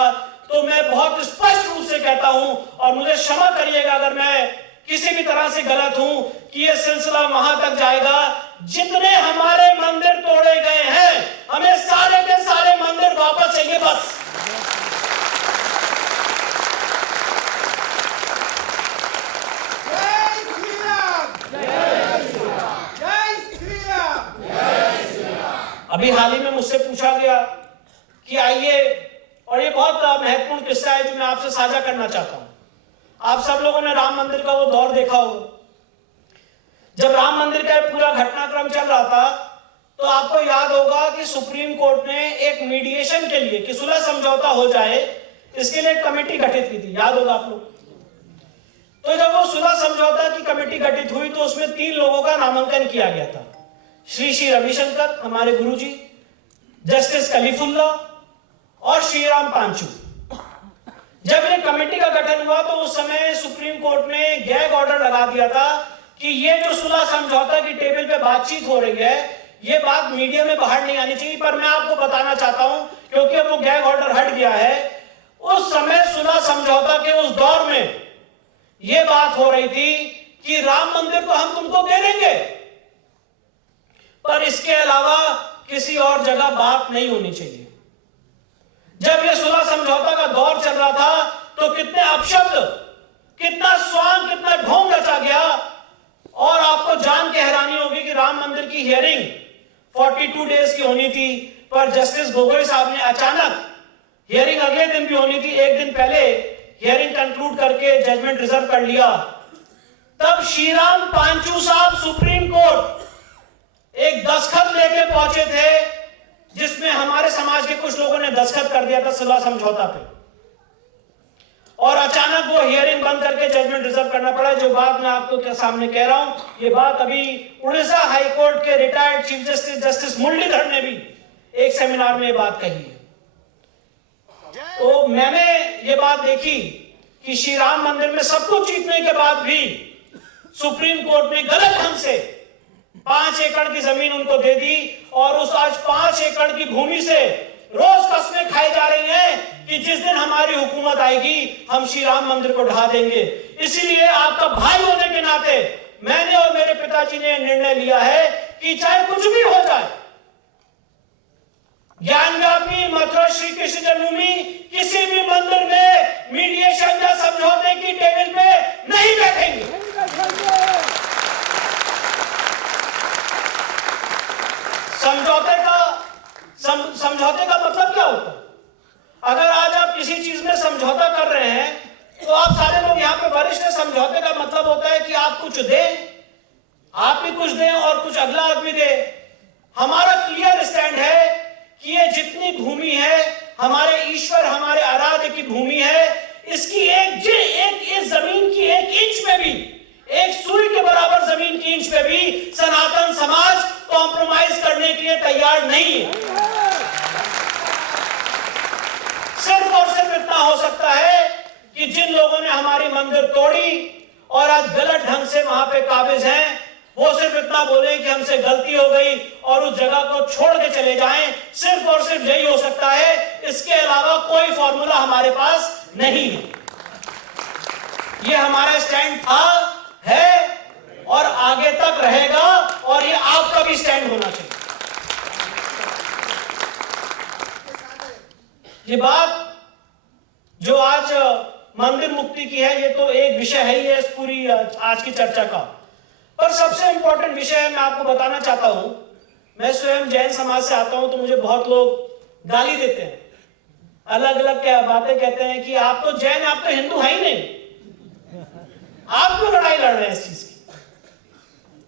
तो मैं बहुत स्पष्ट रूप से कहता हूं, और मुझे क्षमा करिएगा अगर मैं किसी भी तरह से गलत हूं, कि ये सिलसिला वहां तक जाएगा जितने हमारे मंदिर तोड़े गए हैं हमें सारे के सारे मंदिर वापस चाहिए बस। अभी हाल ही में मुझसे पूछा गया कि आइए, और ये बहुत महत्वपूर्ण किस्सा है जो मैं आपसे साझा करना चाहता हूं। आप सब लोगों ने राम मंदिर का वो दौर देखा होगा। जब राम मंदिर का पूरा घटनाक्रम चल रहा था तो आपको याद होगा कि सुप्रीम कोर्ट ने एक मीडिएशन के लिए, कि सुलह समझौता हो जाए, इसके लिए एक कमेटी गठित की थी। याद होगा आप लोग। तो जब वो सुलह समझौता की कमेटी गठित हुई तो उसमें 3 लोगों का नामांकन किया गया था। श्री रविशंकर हमारे गुरुजी, जस्टिस कलीफुल्ला और श्रीराम पांचू। जब ये कमेटी का गठन हुआ तो उस समय सुप्रीम कोर्ट ने गैग ऑर्डर लगा दिया था कि ये जो सुलह समझौता की टेबल पे बातचीत हो रही है, ये बात मीडिया में बाहर नहीं आनी चाहिए। पर मैं आपको बताना चाहता हूं, क्योंकि अब वो गैग ऑर्डर हट गया है, उस समय सुलह समझौता के उस दौर में ये बात हो रही थी कि राम मंदिर तो हम तुमको दे देंगे, पर इसके अलावा किसी और जगह बात नहीं होनी चाहिए। जब यह सुलह समझौता का दौर चल रहा था तो कितने अपशब्द, कितना स्वांग, कितना ढोंग रचा गया। और आपको जान के हैरानी होगी कि राम मंदिर की हियरिंग 42 डेज की होनी थी, पर जस्टिस गोगोई साहब ने अचानक हियरिंग अगले दिन भी होनी थी, एक दिन पहले हियरिंग कंक्लूड करके जजमेंट रिजर्व कर लिया। तब श्रीराम पांचू साहब सुप्रीम कोर्ट एक दस्तखत लेके पहुंचे थे, जिसमें हमारे समाज के कुछ लोगों ने दस्तखत कर दिया था सुलह समझौता पे, और अचानक वो हियरिंग बंद करके जजमेंट रिजर्व करना पड़ा। जो बात मैं आपको सामने कह रहा हूं, ये बात अभी उड़ीसा हाई कोर्ट के retired chief justice justice Muralidhar ने भी एक सेमिनार में ये बात कही है। तो मैंने ये बात देखी कि श्री राम मंदिर में सब कुछ जीतने के बाद भी सुप्रीम कोर्ट ने गलत ढंग से 5 एकड़ की जमीन उनको दे दी, और उस आज 5 एकड़ की भूमि से रोज कस्में खाई जा रही हैं कि जिस दिन हमारी हुकूमत आएगी हम श्री राम मंदिर को ढा देंगे। इसीलिए आपका भाई होने के नाते मैंने और मेरे पिताजी ने निर्णय लिया है कि चाहे कुछ भी हो जाए, ज्ञानव्यापी मथुरा श्री कृष्ण जन्मभूमि किसी भी मंदिर में मीडिएशन या समझौते की टेबल पे नहीं बैठेंगे। समझौते का मतलब क्या होता है? अगर आज आप किसी चीज में समझौता कर रहे हैं तो आप सारे लोग यहाँ पे वरिष्ठ हैं। समझौते का मतलब होता है कि आप कुछ दें, आप भी कुछ दें और कुछ अगला आदमी दे। हमारा क्लियर स्टैंड है कि ये जितनी भूमि है हमारे ईश्वर, हमारे आराध्य की भूमि है, इसकी इस जमीन की 1 इंच में भी, 1 सुई के बराबर जमीन की इंच में भी सनातन समाज कॉम्प्रोमाइज करने के लिए तैयार नहीं है। सिर्फ और सिर्फ इतना हो सकता है कि जिन लोगों ने हमारी मंदिर तोड़ी और आज गलत ढंग से वहां पे काबिज हैं, वो सिर्फ इतना बोले कि हमसे गलती हो गई और उस जगह को छोड़ के चले जाएं। सिर्फ और सिर्फ यही हो सकता है, इसके अलावा कोई फॉर्मूला हमारे पास नहीं है। ये हमारा स्टैंड था, है और आगे तक रहेगा, और ये आपका भी स्टैंड होना चाहिए। ये बात जो आज मंदिर मुक्ति की है, ये तो एक विषय है ही है इस पूरी आज की चर्चा का, पर सबसे इंपॉर्टेंट विषय मैं आपको बताना चाहता हूं। मैं स्वयं जैन समाज से आता हूं, तो मुझे बहुत लोग गाली देते हैं, अलग अलग क्या बातें कहते हैं कि आप तो जैन, आप तो हिंदू है ही नहीं, आप क्यों लड़ाई लड़ रहे हैं इस चीज की।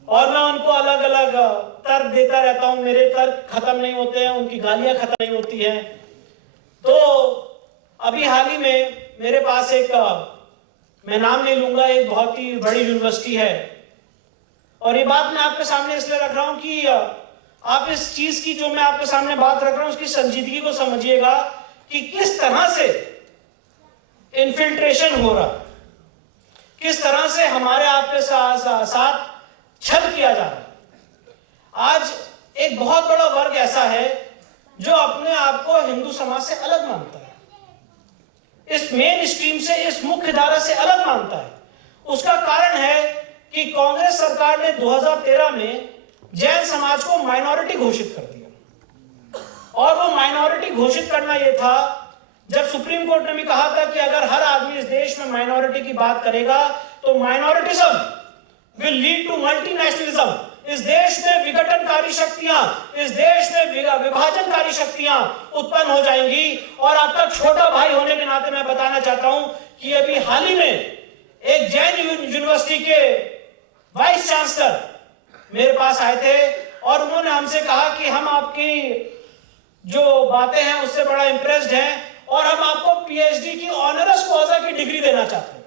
और मैं उनको अलग अलग तर्क देता रहता हूं, मेरे तर्क खत्म नहीं होते हैं, उनकी गालियां खत्म नहीं होती हैं। तो अभी हाल ही में मेरे पास एक, मैं नाम नहीं लूंगा, एक बहुत ही बड़ी यूनिवर्सिटी है, और ये बात मैं आपके सामने इसलिए रख रहा हूं कि आप इस चीज की जो मैं आपके सामने बात रख रहा हूं उसकी संजीदगी को समझिएगा कि किस तरह से इन्फिल्ट्रेशन हो रहा, किस तरह से हमारे आपके साथ छल किया जा रहा है। आज एक बहुत बड़ा वर्ग ऐसा है जो अपने आप को हिंदू समाज से अलग मानता है, इस मेन स्ट्रीम से, इस मुख्य धारा से अलग मानता है। उसका कारण है कि कांग्रेस सरकार ने 2013 में जैन समाज को माइनॉरिटी घोषित कर दिया। और वो माइनॉरिटी घोषित करना ये था जब सुप्रीम कोर्ट ने भी कहा था कि अगर हर आदमी इस देश में माइनॉरिटी की बात करेगा तो माइनॉरिटिज्म विल लीड टू मल्टीनेशनलिज्म। इस देश में विघटनकारी शक्तियां, इस देश में विभाजनकारी शक्तियां उत्पन्न हो जाएंगी। और आपका छोटा भाई होने के नाते मैं बताना चाहता हूं कि अभी हाल ही में एक जैन यूनिवर्सिटी के वाइस चांसलर मेरे पास आए थे और उन्होंने हमसे कहा कि हम आपकी जो बातें हैं उससे बड़ा इंप्रेस्ड हैं और हम आपको पीएचडी की ऑनरस कॉजा की डिग्री देना चाहते हैं।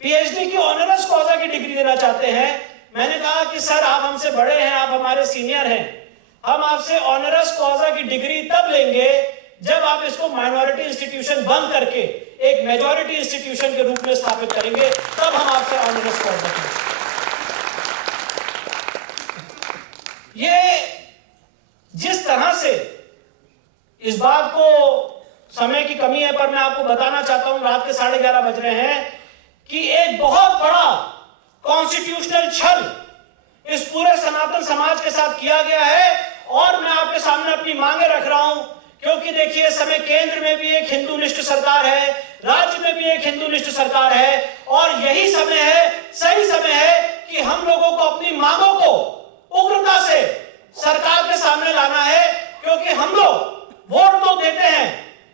पीएचडी की ऑनरस कॉजा की डिग्री देना चाहते हैं। मैंने कहा कि सर आप हमसे बड़े हैं, आप हमारे सीनियर हैं, हम आपसे ऑनरस कॉजा की डिग्री तब लेंगे जब आप इसको माइनॉरिटी इंस्टीट्यूशन बंद करके एक मेजॉरिटी इंस्टीट्यूशन के रूप में स्थापित करेंगे, तब हम आपसे ऑनरस कॉजा लेंगे। ये जिस तरह से इस बात को, समय की कमी है पर मैं आपको बताना चाहता हूं, रात के 11:30 बज रहे हैं, कि एक बहुत बड़ा कॉन्स्टिट्यूशनल छल इस पूरे सनातन समाज के साथ किया गया है। और मैं आपके सामने अपनी मांगे रख रहा हूं, क्योंकि देखिए इस समय केंद्र में भी एक हिंदूनिष्ठ सरकार है, राज्य में भी एक हिंदूनिष्ठ सरकार है, और यही समय है, सही समय है कि हम लोगों को अपनी मांगों को उग्रता से सरकार के सामने लाना है। क्योंकि हम लोग वोट तो देते हैं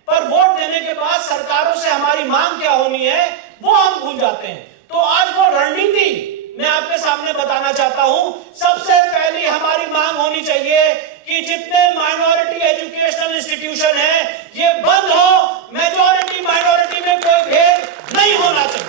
पर वोट देने के बाद सरकारों से हमारी मांग क्या होनी है वो हम भूल जाते हैं। तो आज वो रणनीति मैं आपके सामने बताना चाहता हूं। सबसे पहली हमारी मांग होनी चाहिए कि जितने माइनॉरिटी एजुकेशनल इंस्टीट्यूशन है ये बंद हो, मेजॉरिटी माइनॉरिटी में कोई भेद नहीं होना चाहिए।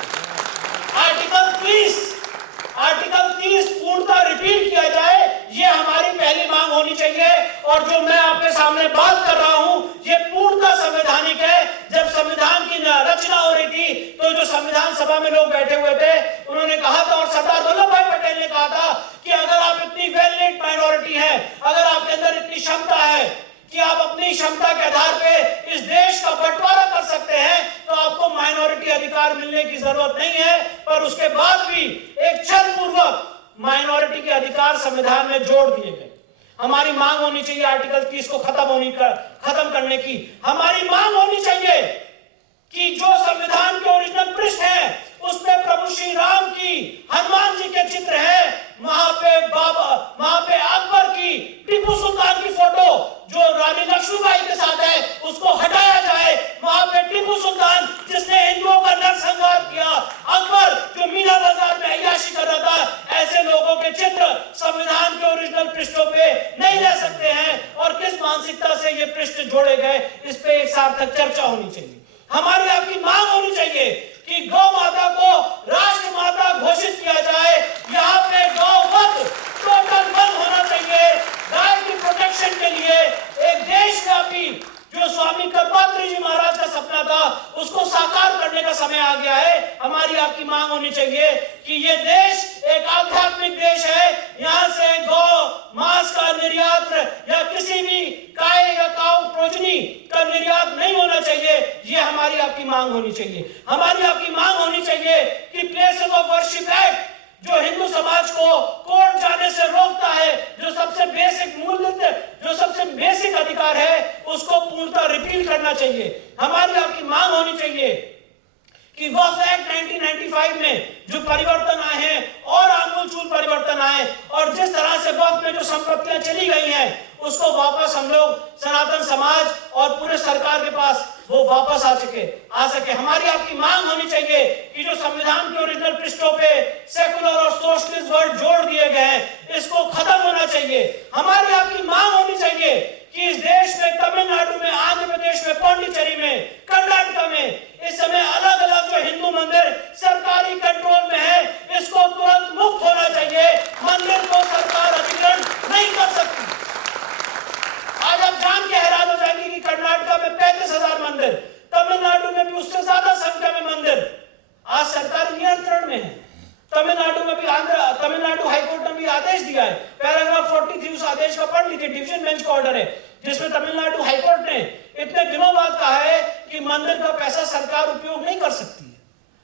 आर्टिकल 30 पूर्णतः रिपीट किया जाए, ये हमारी पहली मांग होनी चाहिए। और जो मैं आपके सामने बात कर रहा हूं ये पूर्णतः संवैधानिक है। जब संविधान की रचना हो रही थी तो जो संविधान सभा में लोग बैठे हुए थे उन्होंने कहा था, और सरदार वल्लभ भाई पटेल ने कहा था कि अगर आप इतनी वेल नीड माइनॉरिटी हैं, अगर आपके अंदर इतनी क्षमता है कि आप अपनी क्षमता के आधार पे इस देश का बंटवारा कर सकते हैं, तो आपको माइनॉरिटी अधिकार मिलने की जरूरत नहीं है। पर उसके बाद भी एक छलपूर्वक माइनॉरिटी के अधिकार संविधान में जोड़ दिए गए। हमारी मांग होनी चाहिए आर्टिकल 30 को खत्म करने की। हमारी मांग होनी चाहिए कि जो संविधान के ओरिजिनल पृष्ठ है उसमें प्रभु श्री राम की, हनुमान जी के चित्र हैं, वहां पे अकबर की, टीपू सुल्तान की फोटो जो रानी लक्ष्मीबाई के साथ है उसको हटाया जाए। वहां पे टीपू सुल्तान जिसने हिंदुओं का नरसंहार किया, अकबर जो मीना बाजार में अय्याशी कर रहा था, ऐसे लोगों के चित्र संविधान के ओरिजिनल पृष्ठों पे नहीं रह सकते हैं। और किस मानसिकता से ये पृष्ठ जोड़े गए, इस पे एक सार्थक चर्चा होनी चाहिए। हमारी आपकी मांग होनी चाहिए कि गौ माता को राष्ट्र माता घोषित किया जाए। यहाँ पे गौ वध टोटल बंद होना चाहिए। गाय की प्रोटेक्शन के लिए एक देशव्यापी जो स्वामी कर्पात्री जी महाराज का सपना था उसको साकार करने का समय आ गया है। हमारी आपकी मांग होनी चाहिए कि ये देश एक आध्यात्मिक देश है, यहाँ से गौ मांस का निर्यात या किसी भी गाय या काऊ प्रोजनी का निर्यात नहीं होना चाहिए। ये हमारी आपकी मांग होनी चाहिए। हमारी आपकी मांग होनी चाहिए कि प्लेसेस ऑफ वर्शिप एक्ट जो हिंदू समाज को कोर्ट जाने से रोकता है, जो सबसे बेसिक मूल्य, जो सबसे बेसिक अधिकार है, उसको पूर्णतः रिपील करना चाहिए। हमारी आपकी मांग होनी चाहिए कि वक्फ एक्ट 1995 में जो परिवर्तन आए हैं और आमूलचूल परिवर्तन आए, और जिस तरह से वक्फ में जो संपत्तियां चली गई हैं उसको वापस हम लोग सनातन समाज और पूरे सरकार के पास वो वापस आ सके। हमारी आपकी मांग होनी चाहिए कि जो संविधान के ओरिजिनल पृष्ठों पे सेकुलर और सोशलिस्ट वर्ड जोड़ दिए गए हैं इसको खत्म होना चाहिए। हमारी आपकी मांग होनी चाहिए कि इस देश में, तमिलनाडु में, आंध्र प्रदेश में, पांडिचेरी में, कर्नाटक में इस समय अलग अलग जो हिंदू मंदिर सरकारी कंट्रोल में है इसको तुरंत मुक्त होना चाहिए। मंदिर को सरकार अधिग्रहण नहीं कर सकती। आज आप जान के हैरान हो जाएंगे कि कर्नाटक में 35,000 मंदिर, तमिलनाडु में भी उससे ज्यादा संख्या में मंदिर आज सरकारी नियंत्रण में है। तमिलनाडु में भी तमिलनाडु हाईकोर्ट ने भी आदेश दिया है, पैराग्राफ 43 उस आदेश का पढ़ लीजिए, डिवीजन बेंच का ऑर्डर है जिसमें तमिलनाडु हाईकोर्ट ने इतने दिनों बाद कहा है कि मंदिर का पैसा सरकार उपयोग नहीं कर सकती है।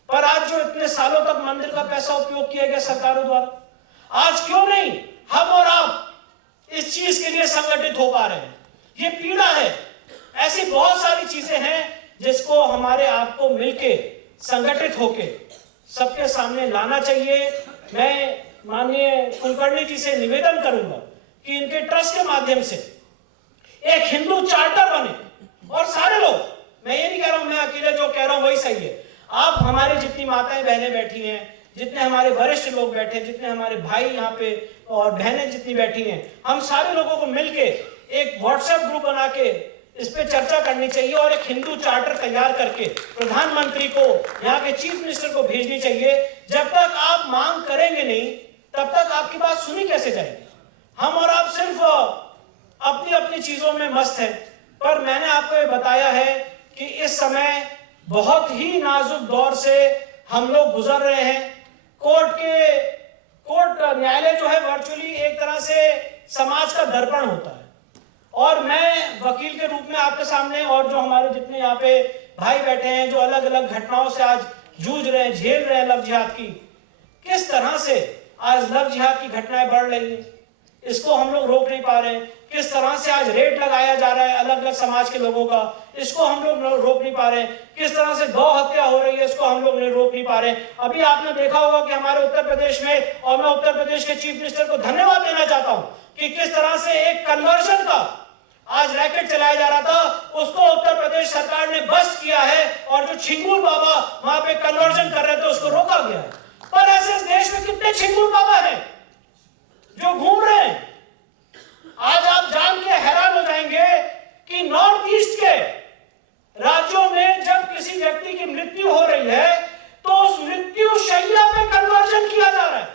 पर आज जो इतने सालों तक मंदिर का पैसा उपयोग किया गया सरकारों द्वारा, आज क्यों नहीं हम और आप इस चीज के लिए संगठित हो पा रहे हैं। ये पीड़ा है। ऐसी बहुत सारी चीजें हैं जिसको हमारे आपको मिलके संगठित होके सबके सामने लाना चाहिए। मैं माननीय कुलकर्णी जी से निवेदन करूंगा कि इनके ट्रस्ट के माध्यम से एक हिंदू चार्टर बने और सारे लोग, मैं ये नहीं कह रहा हूं मैं अकेले जो कह रहा हूं वही सही है, आप हमारी जितनी माताएं बहनें बैठी हैं, जितने हमारे वरिष्ठ लोग बैठे हैं, जितने हमारे भाई यहाँ पे और बहनें जितनी बैठी हैं, हम सारे लोगों को मिलके एक व्हाट्सएप ग्रुप बना के इस पे चर्चा करनी चाहिए और एक हिंदू चार्टर तैयार करके प्रधानमंत्री को, यहाँ के चीफ मिनिस्टर को भेजनी चाहिए। जब तक आप मांग करेंगे नहीं तब तक आपकी बात सुनी कैसे जाएगी। हम और आप सिर्फ अपनी अपनी चीजों में मस्त हैं, पर मैंने आपको ये बताया है कि इस समय बहुत ही नाजुक दौर से हम लोग गुजर रहे हैं। कोर्ट न्यायालय जो है वर्चुअली एक तरह से समाज का दर्पण होता है और मैं वकील के रूप में आपके सामने और जो हमारे जितने यहाँ पे भाई बैठे हैं जो अलग अलग घटनाओं से आज जूझ रहे हैं, झेल रहे हैं लव जिहाद की, किस तरह से आज लव जिहाद की घटनाएं बढ़ रही हैं, इसको हम लोग रोक नहीं पा रहे हैं। किस तरह से आज रेट लगाया जा रहा है अलग अलग समाज के लोगों का, इसको हम लोग रोक नहीं पा रहे हैं। किस तरह से गौ हत्या हो रही है, इसको हम लोग रोक नहीं पा रहे हैं। अभी आपने देखा होगा कि हमारे उत्तर प्रदेश में, और मैं उत्तर प्रदेश के चीफ मिनिस्टर को धन्यवाद देना चाहता हूं कि किस तरह से एक कन्वर्जन का आज रैकेट चलाया जा रहा था, उसको उत्तर प्रदेश सरकार ने बस्ट किया है और जो छिंगुर बाबा वहां पे कन्वर्जन कर रहे थे उसको रोका गया है। पर ऐसे इस देश में कितने छिंगुर बाबा हैं जो घूम रहे हैं। आज आप जान के हैरान हो जाएंगे कि नॉर्थ ईस्ट के राज्यों में जब किसी व्यक्ति की मृत्यु हो रही है तो उस मृत्यु शैया पे कन्वर्जन किया जा रहा है।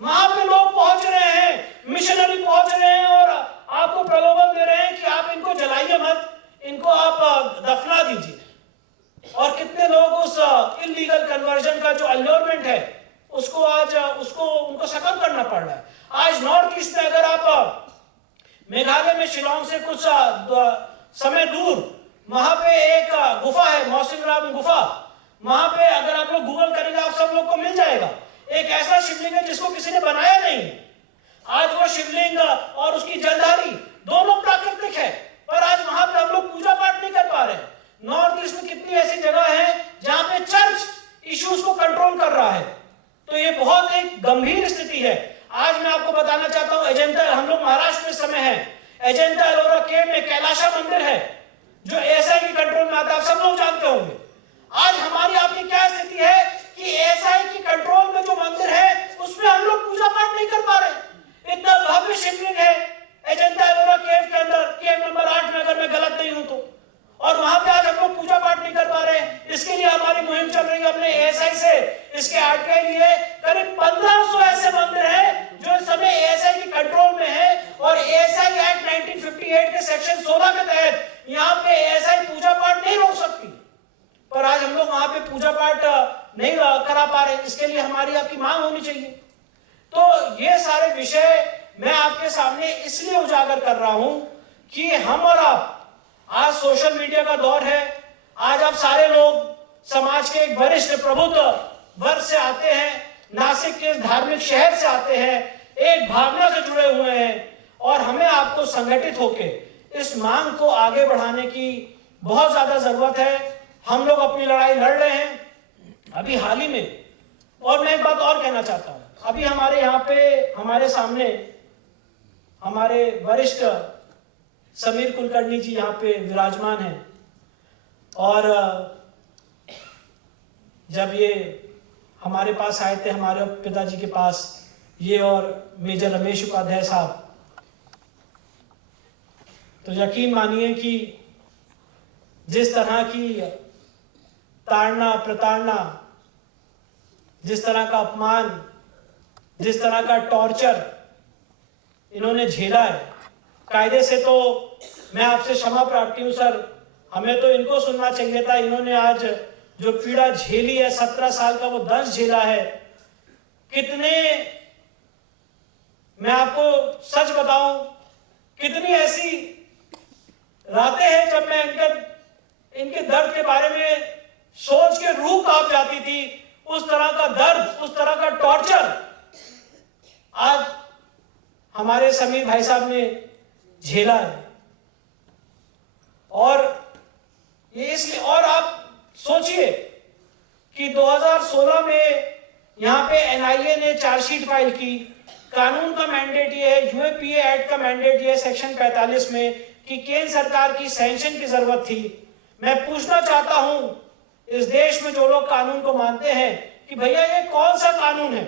वहां पे लोग पहुंच रहे हैं, मिशनरी पहुंच रहे हैं और आपको प्रलोभन दे रहे हैं कि आप इनको जलाइए मत, इनको आप दफना दीजिए। और कितने लोग उस इलीगल कन्वर्जन का जो अल्योरमेंट है उसको आज उनको सकल करना पड़ रहा है। आज नॉर्थ ईस्ट में अगर आप मेघालय में शिलोंग से कुछ समय दूर वहां पे एक गुफा है, मौसिनराम गुफा, वहां पे अगर आप लोग गूगल करेंगे आप सब लोग को मिल जाएगा। एक ऐसा शिवलिंग है जिसको किसी ने बनाया नहीं। आज वो शिवलिंग और उसकी जलधारी दोनों प्राकृतिक है, पर आज वहां पे हम लोग पूजा पाठ नहीं कर पा रहे हैं। नॉर्थ ईस्ट में कितनी ऐसी जगह है जहां पे चर्च इश्यूज को कंट्रोल कर रहा है, तो ये बहुत एक गंभीर स्थिति है। आज मैं आपको बताना चाहता हूं, अजंता, हम लोग महाराष्ट्र में समय है, अजंता एलोरा केव में कैलाशा मंदिर है जो एएसआई के कंट्रोल में आता है, आप सब लोग जानते होंगे। आज हमारी आपकी क्या स्थिति है कि एएसआई की कंट्रोल में जो मंदिर है उसमें हम लोग पूजा पाठ नहीं कर पा रहे। इतना भव्य शिवलिंग है अजंता एलोरा केव के अंदर, केव नंबर 8 में, अगर मैं गलत नहीं हूं तो, और वहां पे आज हम लोग पूजा पाठ नहीं कर पा रहे हैं। इसके लिए हमारी मुहिम चल रही है अपने एएसआई से, इसके आरटीआई लिए करीब 1500 ऐसे मंदिर हैं जो इस समय एएसआई की कंट्रोल में है और एएसआई एक्ट 1958 के सेक्शन 16 के तहत यहाँ पे एएसआई पूजा पाठ नहीं रोक सकती, पर आज हम लोग वहां पे पूजा पाठ नहीं करा पा रहे। इसके लिए हमारी आपकी मांग होनी चाहिए। तो ये सारे विषय मैं आपके सामने इसलिए उजागर कर रहा हूं कि हम और आप, आज सोशल मीडिया का दौर है, आज आप सारे लोग समाज के एक वरिष्ठ प्रबुद्ध वर्ग से आते हैं, नासिक के धार्मिक शहर से आते हैं, एक भावना से जुड़े हुए हैं और हमें आपको संगठित होके इस मांग को आगे बढ़ाने की बहुत ज्यादा जरूरत है। हम लोग अपनी लड़ाई लड़ रहे हैं अभी हाल ही में। और मैं एक बात और कहना चाहता हूं, अभी हमारे यहाँ पे हमारे सामने हमारे वरिष्ठ समीर कुलकर्णी जी यहाँ पे विराजमान हैं और जब ये हमारे पास आए थे, हमारे पिताजी के पास, ये और मेजर रमेश उपाध्याय साहब, तो यकीन मानिए कि जिस तरह की ताड़ना प्रताड़ना, जिस तरह का अपमान, जिस तरह का टॉर्चर इन्होंने झेला है, कायदे से तो मैं आपसे क्षमा प्रार्थी हूं सर, हमें तो इनको सुनना चाहिए था। इन्होंने आज जो पीड़ा झेली है, 17 साल का वो दंश झेला है, कितने, मैं आपको सच बताऊं, कितनी ऐसी रातें हैं जब मैं इनके दर्द के बारे में सोच के रूह कांप जाती थी। उस तरह का दर्द, उस तरह का टॉर्चर आज हमारे समीर भाई साहब ने झेला है। और ये इसलिए, और आप सोचिए कि 2016 में यहां पे एनआईए ने चार्जशीट फाइल की। कानून का मैंडेट ये है, यूएपीए एक्ट का मैंडेट ये है सेक्शन 45 में कि केंद्र सरकार की सैंक्शन की जरूरत थी। मैं पूछना चाहता हूं इस देश में जो लोग कानून को मानते हैं कि भैया ये कौन सा कानून है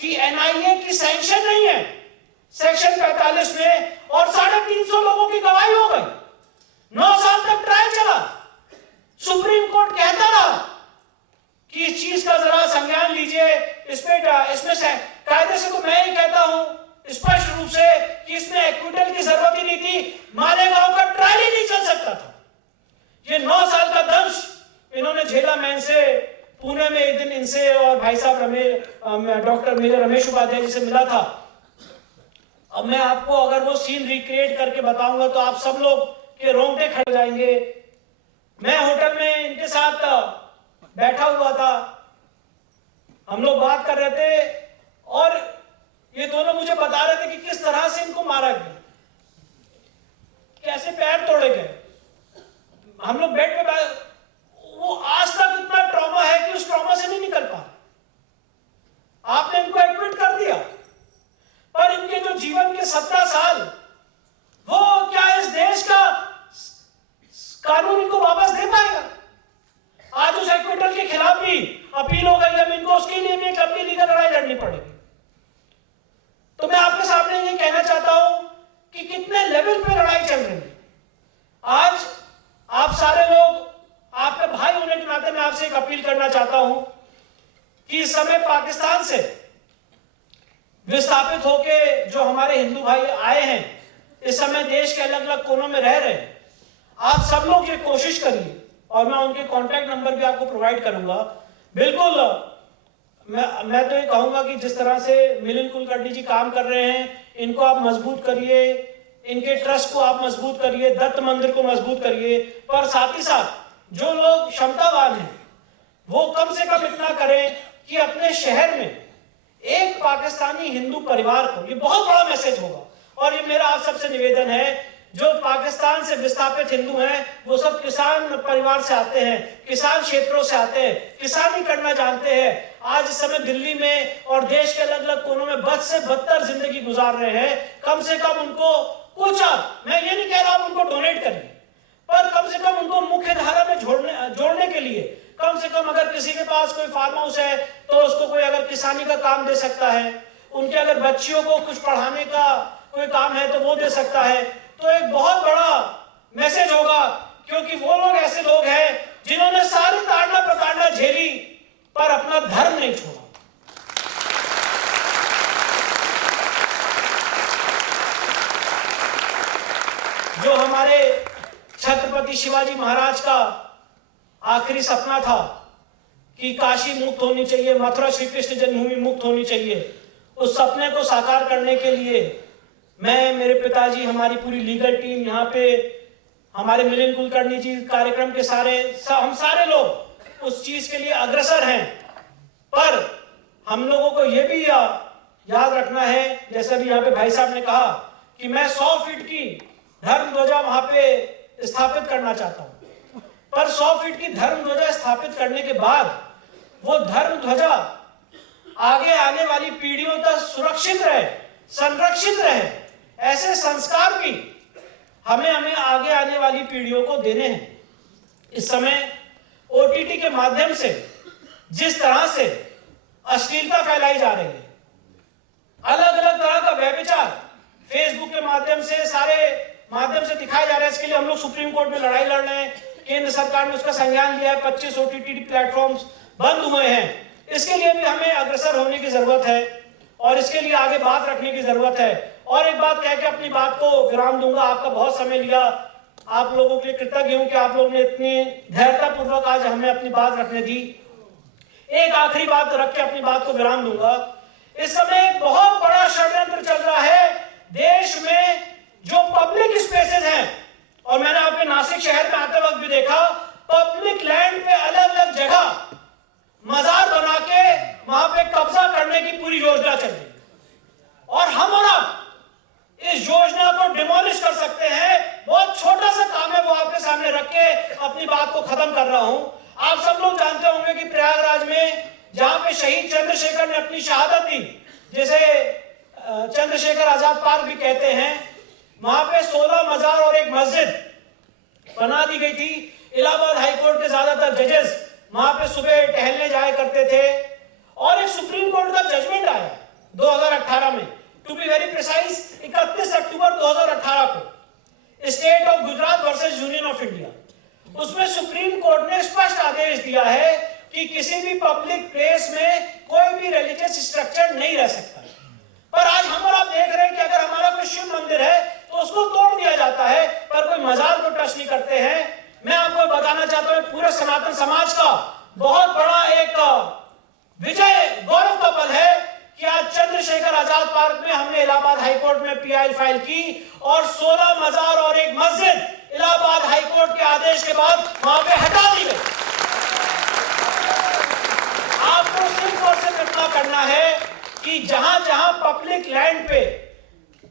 कि एनआईए की सैंक्शन नहीं है सेक्शन 45 में और 350 लोगों की गवाही हो गई, 9 साल तक ट्रायल चला, सुप्रीम कोर्ट कहता रहा कि इस चीज का जरा संज्ञान लीजिए, इसमें से कायदे से तो मैं ही कहता हूं स्पष्ट रूप से कि इसमें एक्विटल की जरूरत ही नहीं थी, मालेगांव का ट्रायल ही नहीं चल सकता था। ये 9 साल का दंश इन्होंने झेला। मैं इनसे पुणे में एक दिन इनसे और भाई साहब डॉक्टर मेजर रमेश उपाध्याय जी से मिला था। अब मैं आपको अगर वो सीन रिक्रिएट करके बताऊंगा तो आप सब लोग के रोंगटे खड़े जाएंगे। मैं होटल में इनके साथ बैठा हुआ था, हम लोग बात कर रहे थे और ये दोनों मुझे बता रहे थे कि किस तरह से इनको मारा गया, कैसे पैर तोड़े गए। हम लोग बेड पे वो आज तक इतना ट्रॉमा है कि उस ट्रॉमा से नहीं निकल पा। आपने इनको एडमिट कर दिया, पर इनके जो जीवन के 17 साल वो क्या इस देश का कानून इनको वापस दे पाएगा? आज उस एक्विटल के खिलाफ भी अपील हो गई, अब इनको उसके लिए भी एक लंबी लीगल लड़ाई लड़नी पड़ेगी। तो मैं आपके सामने ये कहना चाहता हूं कि कितने लेवल पे लड़ाई चल रही है। आज आप सारे लोग, आपके भाई होने के नाते मैं आपसे एक अपील करना चाहता हूं कि इस समय पाकिस्तान से विस्थापित होके जो हमारे हिंदू भाई आए हैं, इस समय देश के अलग अलग कोनों में रह रहे हैं, आप सब लोग ये कोशिश करिए और मैं उनके कॉन्टैक्ट नंबर भी आपको प्रोवाइड करूंगा। बिल्कुल मैं तो ये कहूंगा कि जिस तरह से मिलिंद कुलकर्णी जी काम कर रहे हैं, इनको आप मजबूत करिए, इनके ट्रस्ट को आप मजबूत करिए, दत्त मंदिर को मजबूत करिए, पर साथ ही साथ जो लोग क्षमतावान हैं वो कम से कम इतना करें कि अपने शहर में एक पाकिस्तानी हिंदू परिवार को, ये बहुत बड़ा मैसेज होगा। और ये मेरा आप सबसे निवेदन है, जो पाकिस्तान से विस्थापित हिंदू हैं वो सब किसान परिवार से आते हैं, किसान क्षेत्रों से आते हैं, किसानी करना जानते हैं। आज इस समय दिल्ली में और देश के अलग अलग कोनों में बद से बदतर जिंदगी गुजार रहे हैं। कम से कम उनको कुछ, मैं ये नहीं कह रहा आप उनको डोनेट करिए, पर कम से कम उनको मुख्य धारा में जोड़ने के लिए कम से कम अगर किसी के पास कोई फार्म हाउस है तो उसको कोई अगर किसानी का काम दे सकता है, उनके अगर बच्चियों को कुछ पढ़ाने का कोई काम है तो वो दे सकता है, तो एक बहुत बड़ा मैसेज होगा। क्योंकि वो लोग ऐसे लोग हैं जिन्होंने सारी ताड़ना प्रताड़ना झेली पर अपना धर्म नहीं छोड़ा। जो हमारे छत्रपति शिवाजी महाराज का आखिरी सपना था कि काशी मुक्त होनी चाहिए, मथुरा श्री कृष्ण जन्मभूमि मुक्त होनी चाहिए, उस सपने को साकार करने के लिए मैं, मेरे पिताजी, हमारी पूरी लीगल टीम, यहाँ पे हमारे मिलिंद कुलकर्णी जी, कार्यक्रम के हम सारे लोग उस चीज के लिए अग्रसर हैं। पर हम लोगों को यह भी याद रखना है, जैसे भी यहाँ पे भाई साहब ने कहा कि मैं 100 फीट की धर्म ध्वजा वहां पे स्थापित करना चाहता हूं, पर 100 फीट की धर्म ध्वजा स्थापित करने के बाद वो धर्म ध्वजा आगे आने वाली पीढ़ियों तक सुरक्षित रहे, संरक्षित रहे, ऐसे संस्कार भी हमें आगे आने वाली पीढ़ियों को देने हैं। इस समय ओटीटी के माध्यम से जिस तरह से अश्लीलता फैलाई जा रही है, अलग अलग तरह का व्यभिचार फेसबुक के माध्यम से, सारे माध्यम से दिखाया जा रहा है, इसके लिए हम लोग सुप्रीम कोर्ट में लड़ाई लड़ रहे हैं। केंद्र सरकार ने उसका संज्ञान लिया है, 25 ओटीटी प्लेटफॉर्म्स बंद हुए हैं। इसके लिए भी हमें अग्रसर होने की जरूरत है और इसके लिए आगे बात रखने की जरूरत है। और एक बात कह के अपनी बात को विराम दूंगा, आपका बहुत समय लिया, आप लोगों के लिए कृतज्ञ हूं कि आप लोगों ने इतनी धैर्यता पूर्वक आज हमें अपनी बात रखने दी। एक आखिरी बात रख के अपनी बात को विराम दूंगा। इस समय एक बहुत बड़ा षड्यंत्र चल रहा है देश में, जो पब्लिक स्पेसेस हैं, और मैंने आपके नासिक शहर में आते वक्त भी देखा, पब्लिक लैंड पे अलग अलग जगह मजार बना के वहां पे कब्जा करने की पूरी योजना चल रही है। और हम और आप अपनी बात को खत्म कर रहा हूं। आप सब लोग जानते होंगे कि प्रयागराज में जहां पे शहीद चंद्रशेखर ने अपनी शहादत दी, जिसे चंद्रशेखर आजाद पार्क भी कहते हैं, वहां पे 16 मजार और एक मस्जिद बना दी गई थी। इलाहाबाद हाईकोर्ट के ज्यादातर जजेस वहां पे सुबह टहलने जाया करते थे और एक सुप्रीम कोर्ट का जजमेंट आया 2018 में, टू बी वेरी प्रिसाइज 31 अक्टूबर 2018 को, state of Gujarat versus union of India. उसमें सुप्रीम कोर्ट ने स्पष्ट आदेश दिया है कि किसी भी पब्लिक प्लेस में कोई भी रिलीजियस स्ट्रक्चर नहीं रह सकता। पर आज हम और आप देख रहे हैं कि अगर हमारा कोई शिव मंदिर है तो उसको तोड़ दिया जाता है, पर कोई मजार को टच नहीं करते हैं। मैं आपको बताना चाहता हूं, पूरे सनातन समाज का बहुत बड़ा एक विजय गौरव का पल है कि आज चंद्रशेखर आजाद पार्क में हमने इलाहाबाद हाईकोर्ट में पीआई फाइल की और 16 मजार और एक मस्जिद इलाहाबाद हाईकोर्ट के आदेश के बाद वहां पे हटा दी गई। आपको सिर्फ और सिर्फ इतना करना है कि जहां जहां पब्लिक लैंड पे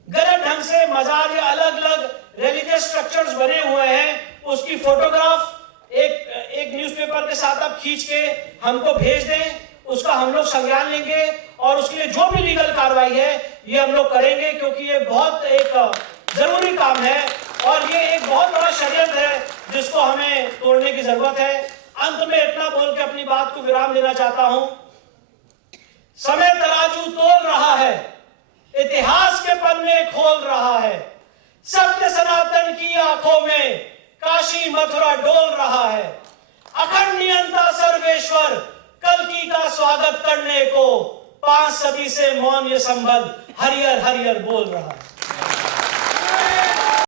गलत ढंग से मजार या अलग अलग रिलीजियस स्ट्रक्चर्स बने हुए हैं, उसकी फोटोग्राफ एक न्यूज़पेपर के साथ आप खींच के हमको भेज दें, उसका हम लोग संज्ञान लेंगे और उसके लिए जो भी लीगल कार्रवाई है ये हम लोग करेंगे, क्योंकि ये बहुत एक जरूरी काम है और ये एक बहुत बड़ा षड्यंत्र है जिसको हमें तोड़ने की जरूरत है। अंत में इतना बोल के अपनी बात को विराम देना चाहता हूं, समय तराजू तोल रहा है, इतिहास के पन्ने खोल रहा है, सत्य सनातन की आंखों में काशी मथुरा डोल रहा है, अखंड नियंता सर्वेश्वर कल्कि का स्वागत करने को 5 सदी से मौन ये संबंध हरियर हरियर बोल रहा है।